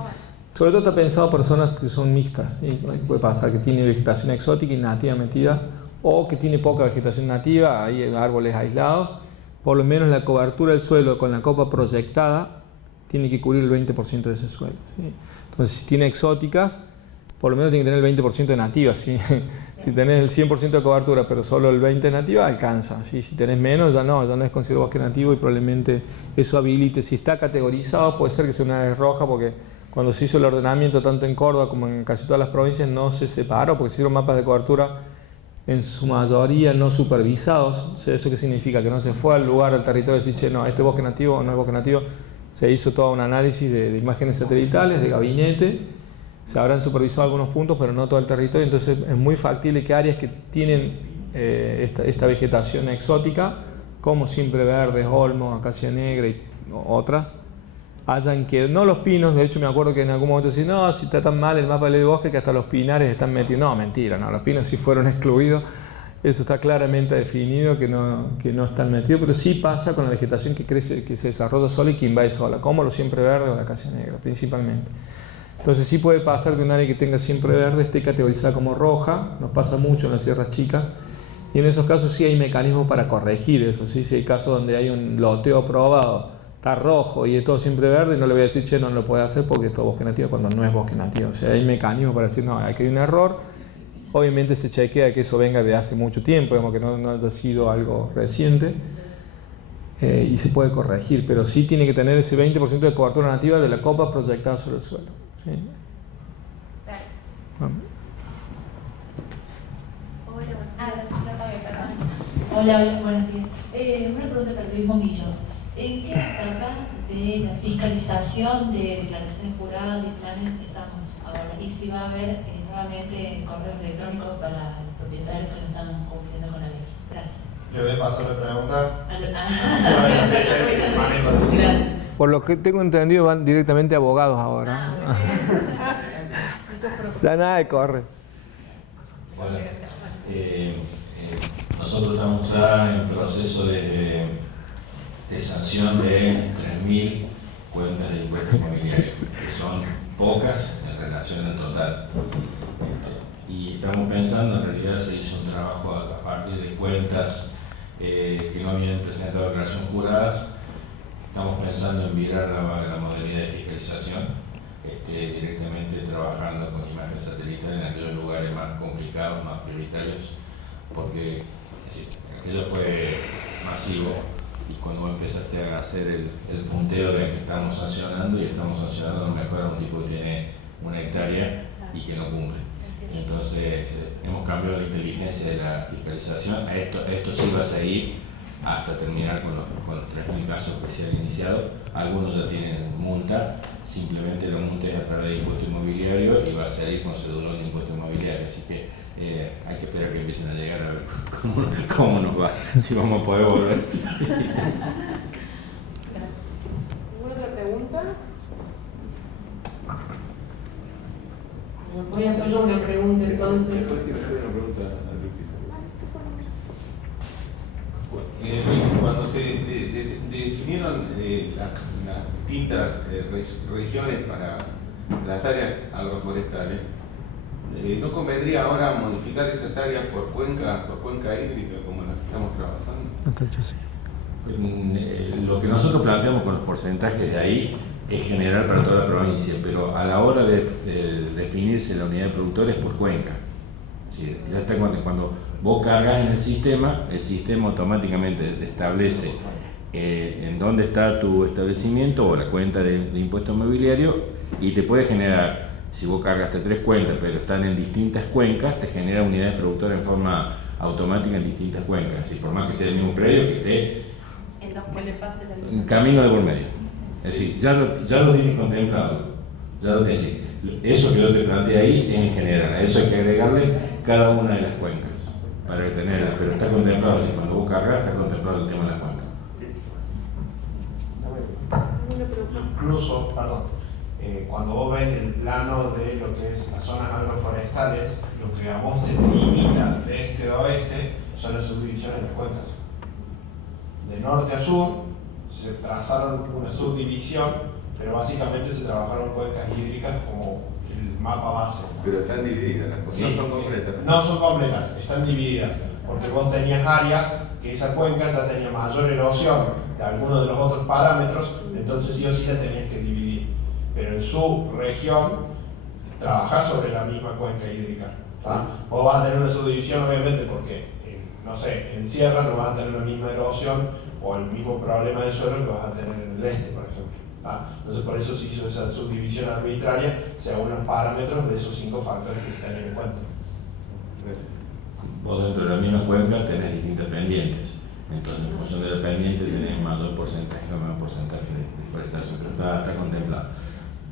Sobre todo está pensado para zonas que son mixtas, ¿sí? Puede pasar que tiene vegetación exótica y nativa metida, o que tiene poca vegetación nativa, hay árboles aislados. Por lo menos la cobertura del suelo con la copa proyectada tiene que cubrir el 20% de ese suelo, ¿sí? Entonces, si tiene exóticas, por lo menos tiene que tener el 20% de nativa. ¿Sí? Si tenés el 100% de cobertura, pero solo el 20% de nativa, alcanza. ¿Sí? Si tenés menos, ya no es considerado bosque nativo y probablemente eso habilite. Si está categorizado, puede ser que sea una área roja, porque cuando se hizo el ordenamiento, tanto en Córdoba como en casi todas las provincias, no se separó, porque se hicieron mapas de cobertura en su mayoría no supervisados. O sea, ¿eso qué significa? Que no se fue al lugar, al territorio, y decir, che, no, ¿este es bosque nativo o no es bosque nativo? Se hizo todo un análisis de imágenes satelitales, de gabinete. Se habrán supervisado algunos puntos, pero no todo el territorio. Entonces es muy factible que áreas que tienen esta vegetación exótica, como siempreverdes, olmos, acacia negra y otras, hayan que no los pinos. De hecho, me acuerdo que en algún momento decían, no, si está tan mal el mapa del bosque que hasta los pinares están metidos. No, mentira, no, los pinos sí fueron excluidos. Eso está claramente definido, que no están metidos, pero sí pasa con la vegetación que crece, que se desarrolla sola y que invade sola, como los siempreverdes o la acacia negra, principalmente. Entonces sí puede pasar que un área que tenga siempreverde esté categorizada como roja. Nos pasa mucho en las sierras chicas, y en esos casos sí hay mecanismos para corregir eso. ¿Sí? Si hay casos donde hay un loteo aprobado, está rojo y es todo siempreverde, no le voy a decir, che, no lo puede hacer porque es todo bosque nativo, cuando no es bosque nativo. O sea, hay mecanismos para decir, no, aquí hay un error. Obviamente se chequea que eso venga de hace mucho tiempo, digamos, que no haya sido algo reciente, y se puede corregir, pero sí tiene que tener ese 20% de cobertura nativa de la copa proyectada sobre el suelo. ¿Sí? Gracias. Bueno. Hola, buenos días. Una pregunta para Luis Monguillo. ¿En qué etapa de la fiscalización de declaraciones juradas y planes estamos ahora? Y si va a haber nuevamente correos electrónicos para los propietarios que no están cumpliendo con la ley. Gracias. Le voy a pasar la pregunta. Gracias. Por lo que tengo entendido, van directamente a abogados ahora. Ya nada de corre. Hola. Nosotros estamos ya en proceso de sanción de 3.000 cuentas de impuestos inmobiliarios, que son pocas en relación al total. Y estamos pensando, en realidad se hizo un trabajo a partir de cuentas que no habían presentado declaraciones juradas. Estamos pensando en virar la modalidad de fiscalización, directamente trabajando con imagen satelital en aquellos lugares más complicados, más prioritarios, porque aquello fue masivo. Y cuando empezaste a hacer el punteo de que estamos sancionando, y estamos sancionando a lo mejor a un tipo que tiene 1 hectárea y que no cumple. Entonces hemos cambiado la inteligencia de la fiscalización. Esto sí va a seguir hasta terminar con los 3.000 casos que se han iniciado. Algunos ya tienen multa, simplemente la multa es a través de impuesto inmobiliario y va a seguir con cedulón de impuesto inmobiliario. Así que hay que esperar que empiecen a llegar a ver cómo nos va, si vamos a poder volver. ¿Alguna otra pregunta? Voy a hacer yo una pregunta entonces. Luis, cuando se definieron las distintas regiones para las áreas agroforestales, ¿no convendría ahora modificar esas áreas por cuenca hídrica como las que estamos trabajando? Lo que nosotros planteamos con los porcentajes de ahí es general para toda la provincia, pero a la hora de definirse la unidad de productores por cuenca. Sí, ya está cuando vos cargas en el sistema automáticamente establece en dónde está tu establecimiento o la cuenta de impuesto inmobiliario, y te puede generar, si vos cargaste 3 cuentas pero están en distintas cuencas, te genera unidades productoras en forma automática en distintas cuencas, y por más que sea el mismo predio que esté en camino de por medio. Es decir, ya lo tienes contemplado, ya lo tienes. Eso que yo te planteé ahí es en general, a eso hay que agregarle cada una de las cuencas para tenerla, pero está contemplado, si cuando vos cargas está contemplado el tema de las cuencas. Incluso, cuando vos ves el plano de lo que es las zonas agroforestales, lo que a vos te limita de este a oeste son las subdivisiones de las cuencas. De norte a sur se trazaron una subdivisión, pero básicamente se trabajaron cuencas hídricas como el mapa base. Pero están divididas las cuencas, sí, no son completas. No son completas, están divididas, porque vos tenías áreas que esa cuenca ya tenía mayor erosión que algunos de los otros parámetros, entonces sí o sí la tenías que dividir. Pero en su región trabajás sobre la misma cuenca hídrica. Vos vas a tener una subdivisión, obviamente, porque, no sé, en Sierra no vas a tener la misma erosión o el mismo problema de suelo que vas a tener en el este, por ejemplo. Entonces, por eso se hizo esa subdivisión arbitraria según los parámetros de esos 5 factores que se tienen en cuenta. Vos dentro de la misma cuenca tenés distintas pendientes. Entonces, en función de la pendiente tenés mayor porcentaje o menor porcentaje de deforestación, pero está contemplado.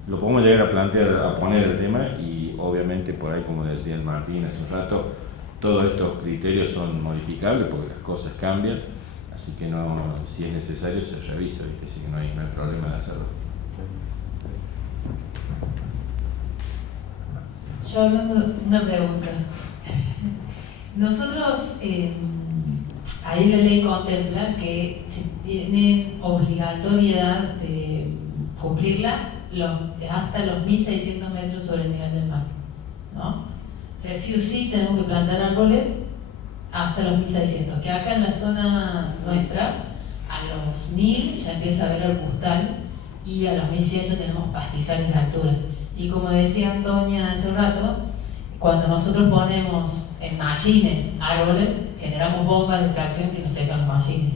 Lo podemos llegar a plantear, a poner el tema y obviamente por ahí, como decía el Martín hace un rato, todos estos criterios son modificables porque las cosas cambian, así que no, si es necesario se revisa, ¿viste? Así que no hay problema de hacerlo. Yo hablando de una pregunta. Nosotros, ahí la ley contempla que se tiene obligatoriedad de cumplirla hasta los 1.600 metros sobre el nivel del mar, ¿no? O sea, sí o sí tenemos que plantar árboles hasta los 1.600, que acá en la zona nuestra, a los 1.000 ya empieza a haber arbustal y a los 1.100 ya tenemos pastizales de altura. Y como decía Antonia hace un rato, cuando nosotros ponemos en machines árboles, generamos bombas de extracción que no secan los machines.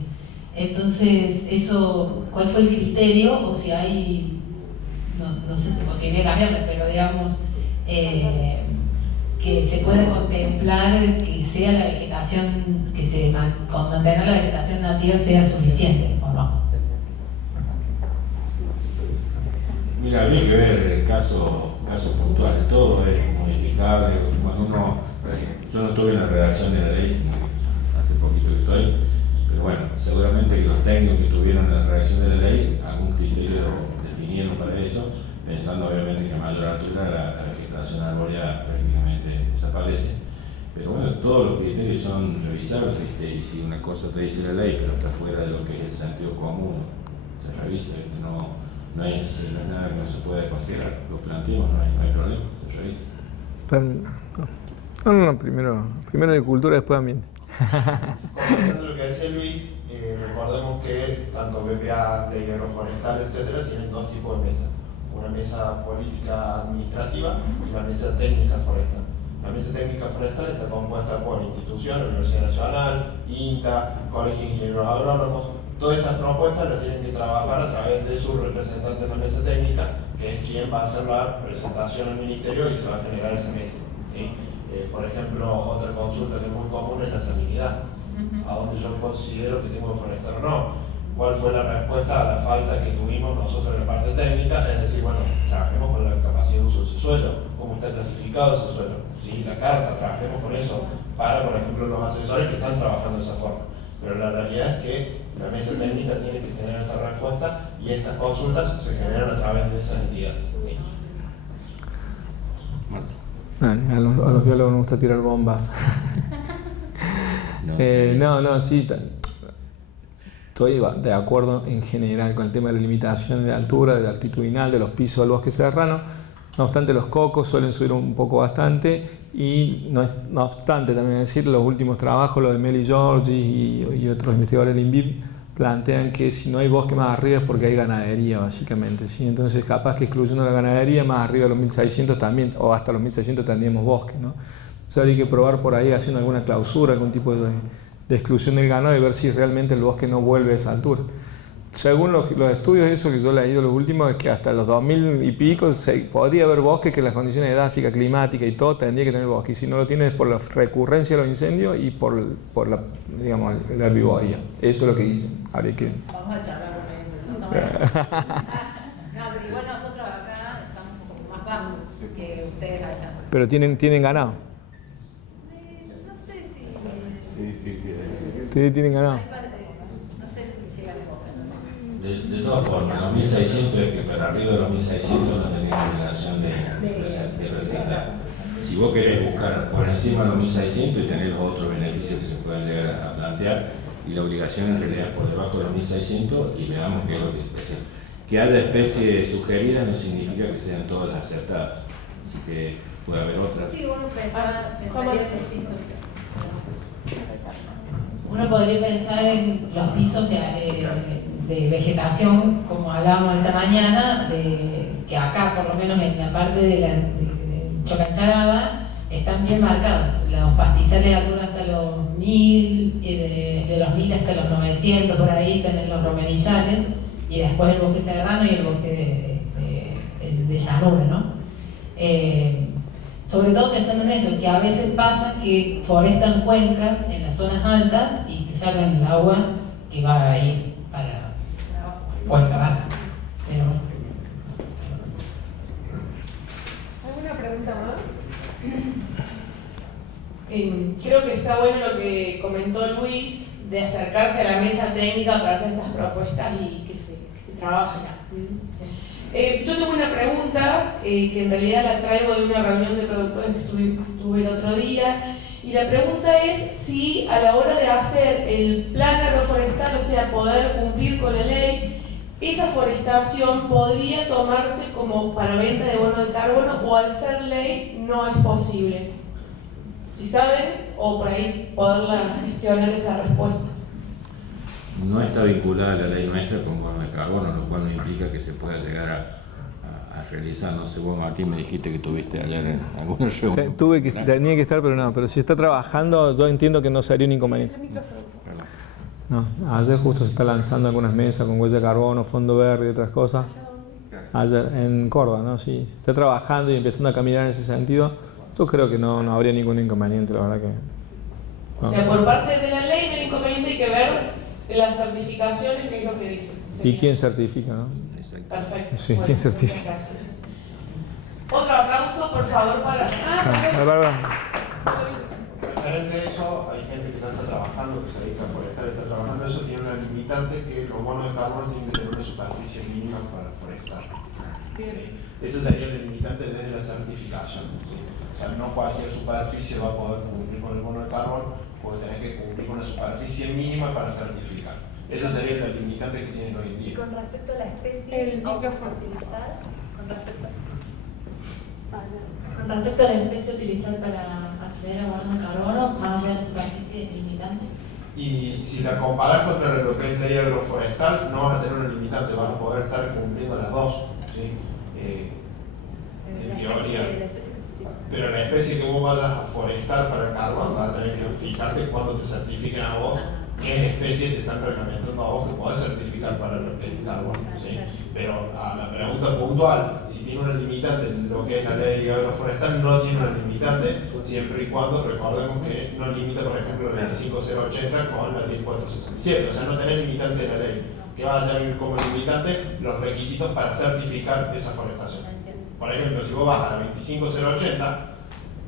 Entonces, eso, ¿cuál fue el criterio? O si hay, no sé si es posible cambiarlo, pero digamos, que se puede contemplar que sea la vegetación, con mantener la vegetación nativa sea suficiente, ¿o no? Mira, habría que ver casos puntuales, todo es modificable. Cuando yo no estuve en la redacción de la ley, sino que hace poquito que estoy, pero bueno, seguramente que los técnicos que tuvieron en la redacción de la ley, algún criterio definieron para eso, pensando obviamente que a mayor altura la vegetación arbórea prácticamente desaparece. Pero bueno, todos los criterios son revisables, y si una cosa te dice la ley, pero está fuera de lo que es el sentido común, se revisa, no es nada que no se pueda considerar. Lo planteamos, no hay problema, se revisa. No, primero de cultura, después ambiente. Comentando lo que decía Luis, recordemos que tanto BPA, Ley Agroforestal, etcétera, tienen 2 tipos de mesas. Una mesa política administrativa y una mesa técnica forestal. La mesa técnica forestal está compuesta por instituciones, Universidad Nacional, INTA, Colegio de Ingenieros Agrónomos. Todas estas propuestas las tienen que trabajar a través de su representante en la mesa técnica, que es quien va a hacer la presentación al ministerio y se va a generar esa mesa. ¿Sí? Por ejemplo, otra consulta que es muy común es la salinidad, a donde yo considero que tengo que forestar o no. ¿Cuál fue la respuesta a la falta que tuvimos nosotros en la parte técnica? Es decir, bueno, trabajemos con la capacidad de uso de ese suelo, cómo está clasificado ese suelo, ¿sí? La carta, trabajemos con eso para, por ejemplo, los asesores que están trabajando de esa forma. Pero la realidad es que la mesa técnica tiene que generar esa respuesta y estas consultas se generan a través de esas entidades. ¿Sí? A los biólogos nos gusta tirar bombas. Sí. Estoy de acuerdo en general con el tema de la limitación de altura, de la altitudinal, de los pisos del bosque serrano. No obstante, los cocos suelen subir un poco bastante y no obstante, también decir, los últimos trabajos, los de Meli Giorgi y otros investigadores del INVIP, plantean que si no hay bosque más arriba es porque hay ganadería, básicamente, ¿sí? Entonces, capaz que excluyendo la ganadería, más arriba de los 1600 también, o hasta los 1600 tendríamos bosque, ¿no? O sea, hay que probar por ahí haciendo alguna clausura, algún tipo de exclusión del ganado y ver si realmente el bosque no vuelve a esa altura. Según los estudios, eso que yo he leído los últimos, es que hasta los 2000 y pico podría haber bosque, que las condiciones edáficas, climáticas y todo tendría que tener bosque. Y si no lo tiene es por la recurrencia de los incendios y por la, digamos, la herbivoría. Eso es lo que dicen. Habría que... Vamos a charlar con ellos. No, pero igual nosotros acá estamos un poco más bajos que ustedes allá. Pero tienen ganado. No sé si... Sí, tienen ganado. De todas formas, los 1600 es que para arriba de los 1600 no tenés obligación de recetar. Si vos querés buscar por encima de los 1600 y tener los otros beneficios que se pueden llegar a plantear, y la obligación en realidad es por debajo de los 1600 y veamos qué es lo que se hace. Que haya especies sugeridas no significa que sean todas acertadas, así que puede haber otras. Sí, uno pensaría que el piso. Uno podría pensar en los pisos de vegetación, como hablábamos esta mañana, que acá, por lo menos en la parte de Chocancharaba están bien marcados. Los pastizales alturan hasta los 1000, de los 1000 hasta los 900 por ahí tienen los romerillales, y después el bosque serrano y el bosque de llanura, ¿no? Sobre todo pensando en eso, que a veces pasa que forestan cuencas en las zonas altas y te sacan el agua que va a ir para cuenca baja. Pero ¿alguna pregunta más? Creo que está bueno lo que comentó Luis, de acercarse a la mesa técnica para hacer estas propuestas y que se trabajen. Yo tengo una pregunta que en realidad la traigo de una reunión de productores que estuve el otro día, y la pregunta es si a la hora de hacer el plan agroforestal, o sea, poder cumplir con la ley, esa forestación podría tomarse como para venta de bono de carbono, o al ser ley no es posible. Si saben, o por ahí poderla gestionar esa respuesta. No está vinculada a la ley nuestra con bono de carbono, lo cual no implica que se pueda llegar a realizar. No sé, vos, Martín, me dijiste que tuviste ayer en alguna reunión. Tenía que estar, pero si está trabajando, yo entiendo que no sería un inconveniente. No, ayer justo se está lanzando algunas mesas con huella de carbono, fondo verde y otras cosas. Ayer en Córdoba, ¿no? Sí, se está trabajando y empezando a caminar en ese sentido. Yo creo que no habría ningún inconveniente, la verdad que... No. O sea, por parte de la ley no hay inconveniente, hay que ver las certificaciones, que es lo que dicen. ¿Y quién certifica, no? Perfecto. Sí, bueno, ¿quién certifica? Gracias. Otro aplauso, por favor, para... Referente a eso, hay gente que está trabajando, que se dedica a forestar, está trabajando eso, tiene una limitante que los bonos de carbono tienen que tener una superficie mínima para forestar. ¿Sí? Esa sería la limitante desde la certificación. ¿Sí? O sea, no cualquier superficie va a poder cumplir con el bono de carbono, puede tener que cumplir con una superficie mínima para certificar. Esa sería la limitante que tienen hoy en día. Y con respecto a la especie a utilizar, con respecto a la especie a utilizar para acceder a bonos de carbono, más allá de la superficie limitante. Y si la comparas contra lo que es ley agroforestal, no vas a tener una limitante, vas a poder estar cumpliendo las dos. ¿Sí? En teoría. Pero la especie que vos vayas a forestar para el carbón, vas a tener que fijarte cuando te certifiquen a vos qué especies te están reglamentando a vos que podés certificar para lo que es el carbón. ¿Sí? Pero a la pregunta puntual, si tiene una limitante lo que es la ley agroforestal, no tiene una limitante, siempre y cuando recordemos que no limita, por ejemplo, la 25080 con la 10467. O sea, no tenés limitante de la ley. Que vas a tener como limitante los requisitos para certificar esa forestación. Por ejemplo, si vos vas a la 25080,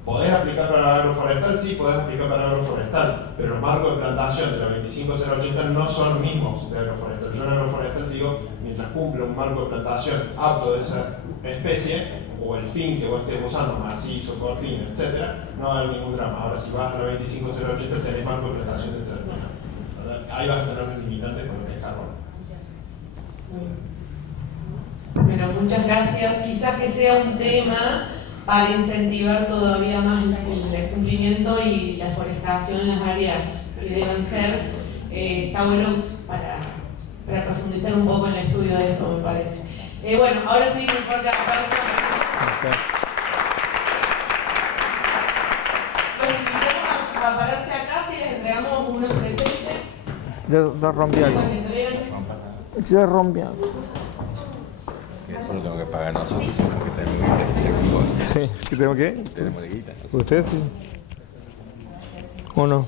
¿podés aplicar para agroforestal? Sí, podés aplicar para agroforestal, pero los marcos de plantación de la 25080 no son los mismos de agroforestal. Yo en agroforestal digo, mientras cumple un marco de plantación apto de esa especie, o el fin que vos estés usando, macizo, cortina, etc., no va a haber ningún drama. Ahora, si vas a la 25080, tenés marco de plantación determinado. Ahí vas a tener los limitantes con lo que es carbono. Bueno, muchas gracias. Quizás que sea un tema para incentivar todavía más el cumplimiento y la forestación en las áreas que deben ser. Está bueno para profundizar un poco en el estudio de eso, me parece. Bueno, ahora sí, un fuerte aplauso. Los invitamos a pararse acá si les entregamos unos presentes. Ya rompí algo. Ya rompí algo. Después lo tengo que pagar nosotros, porque tenemos que ser activos. Sí, ¿qué tengo que? Tenemos de guita. ¿Usted sí? ¿O no?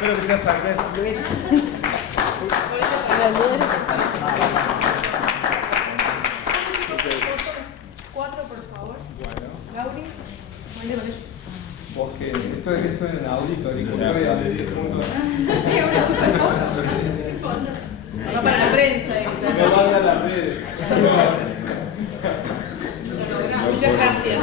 Espero que sea Farber. Cuatro, por favor. Bueno. Gauri. Porque esto es en auditorio. Va para la prensa. Me va a las redes. Muchas gracias.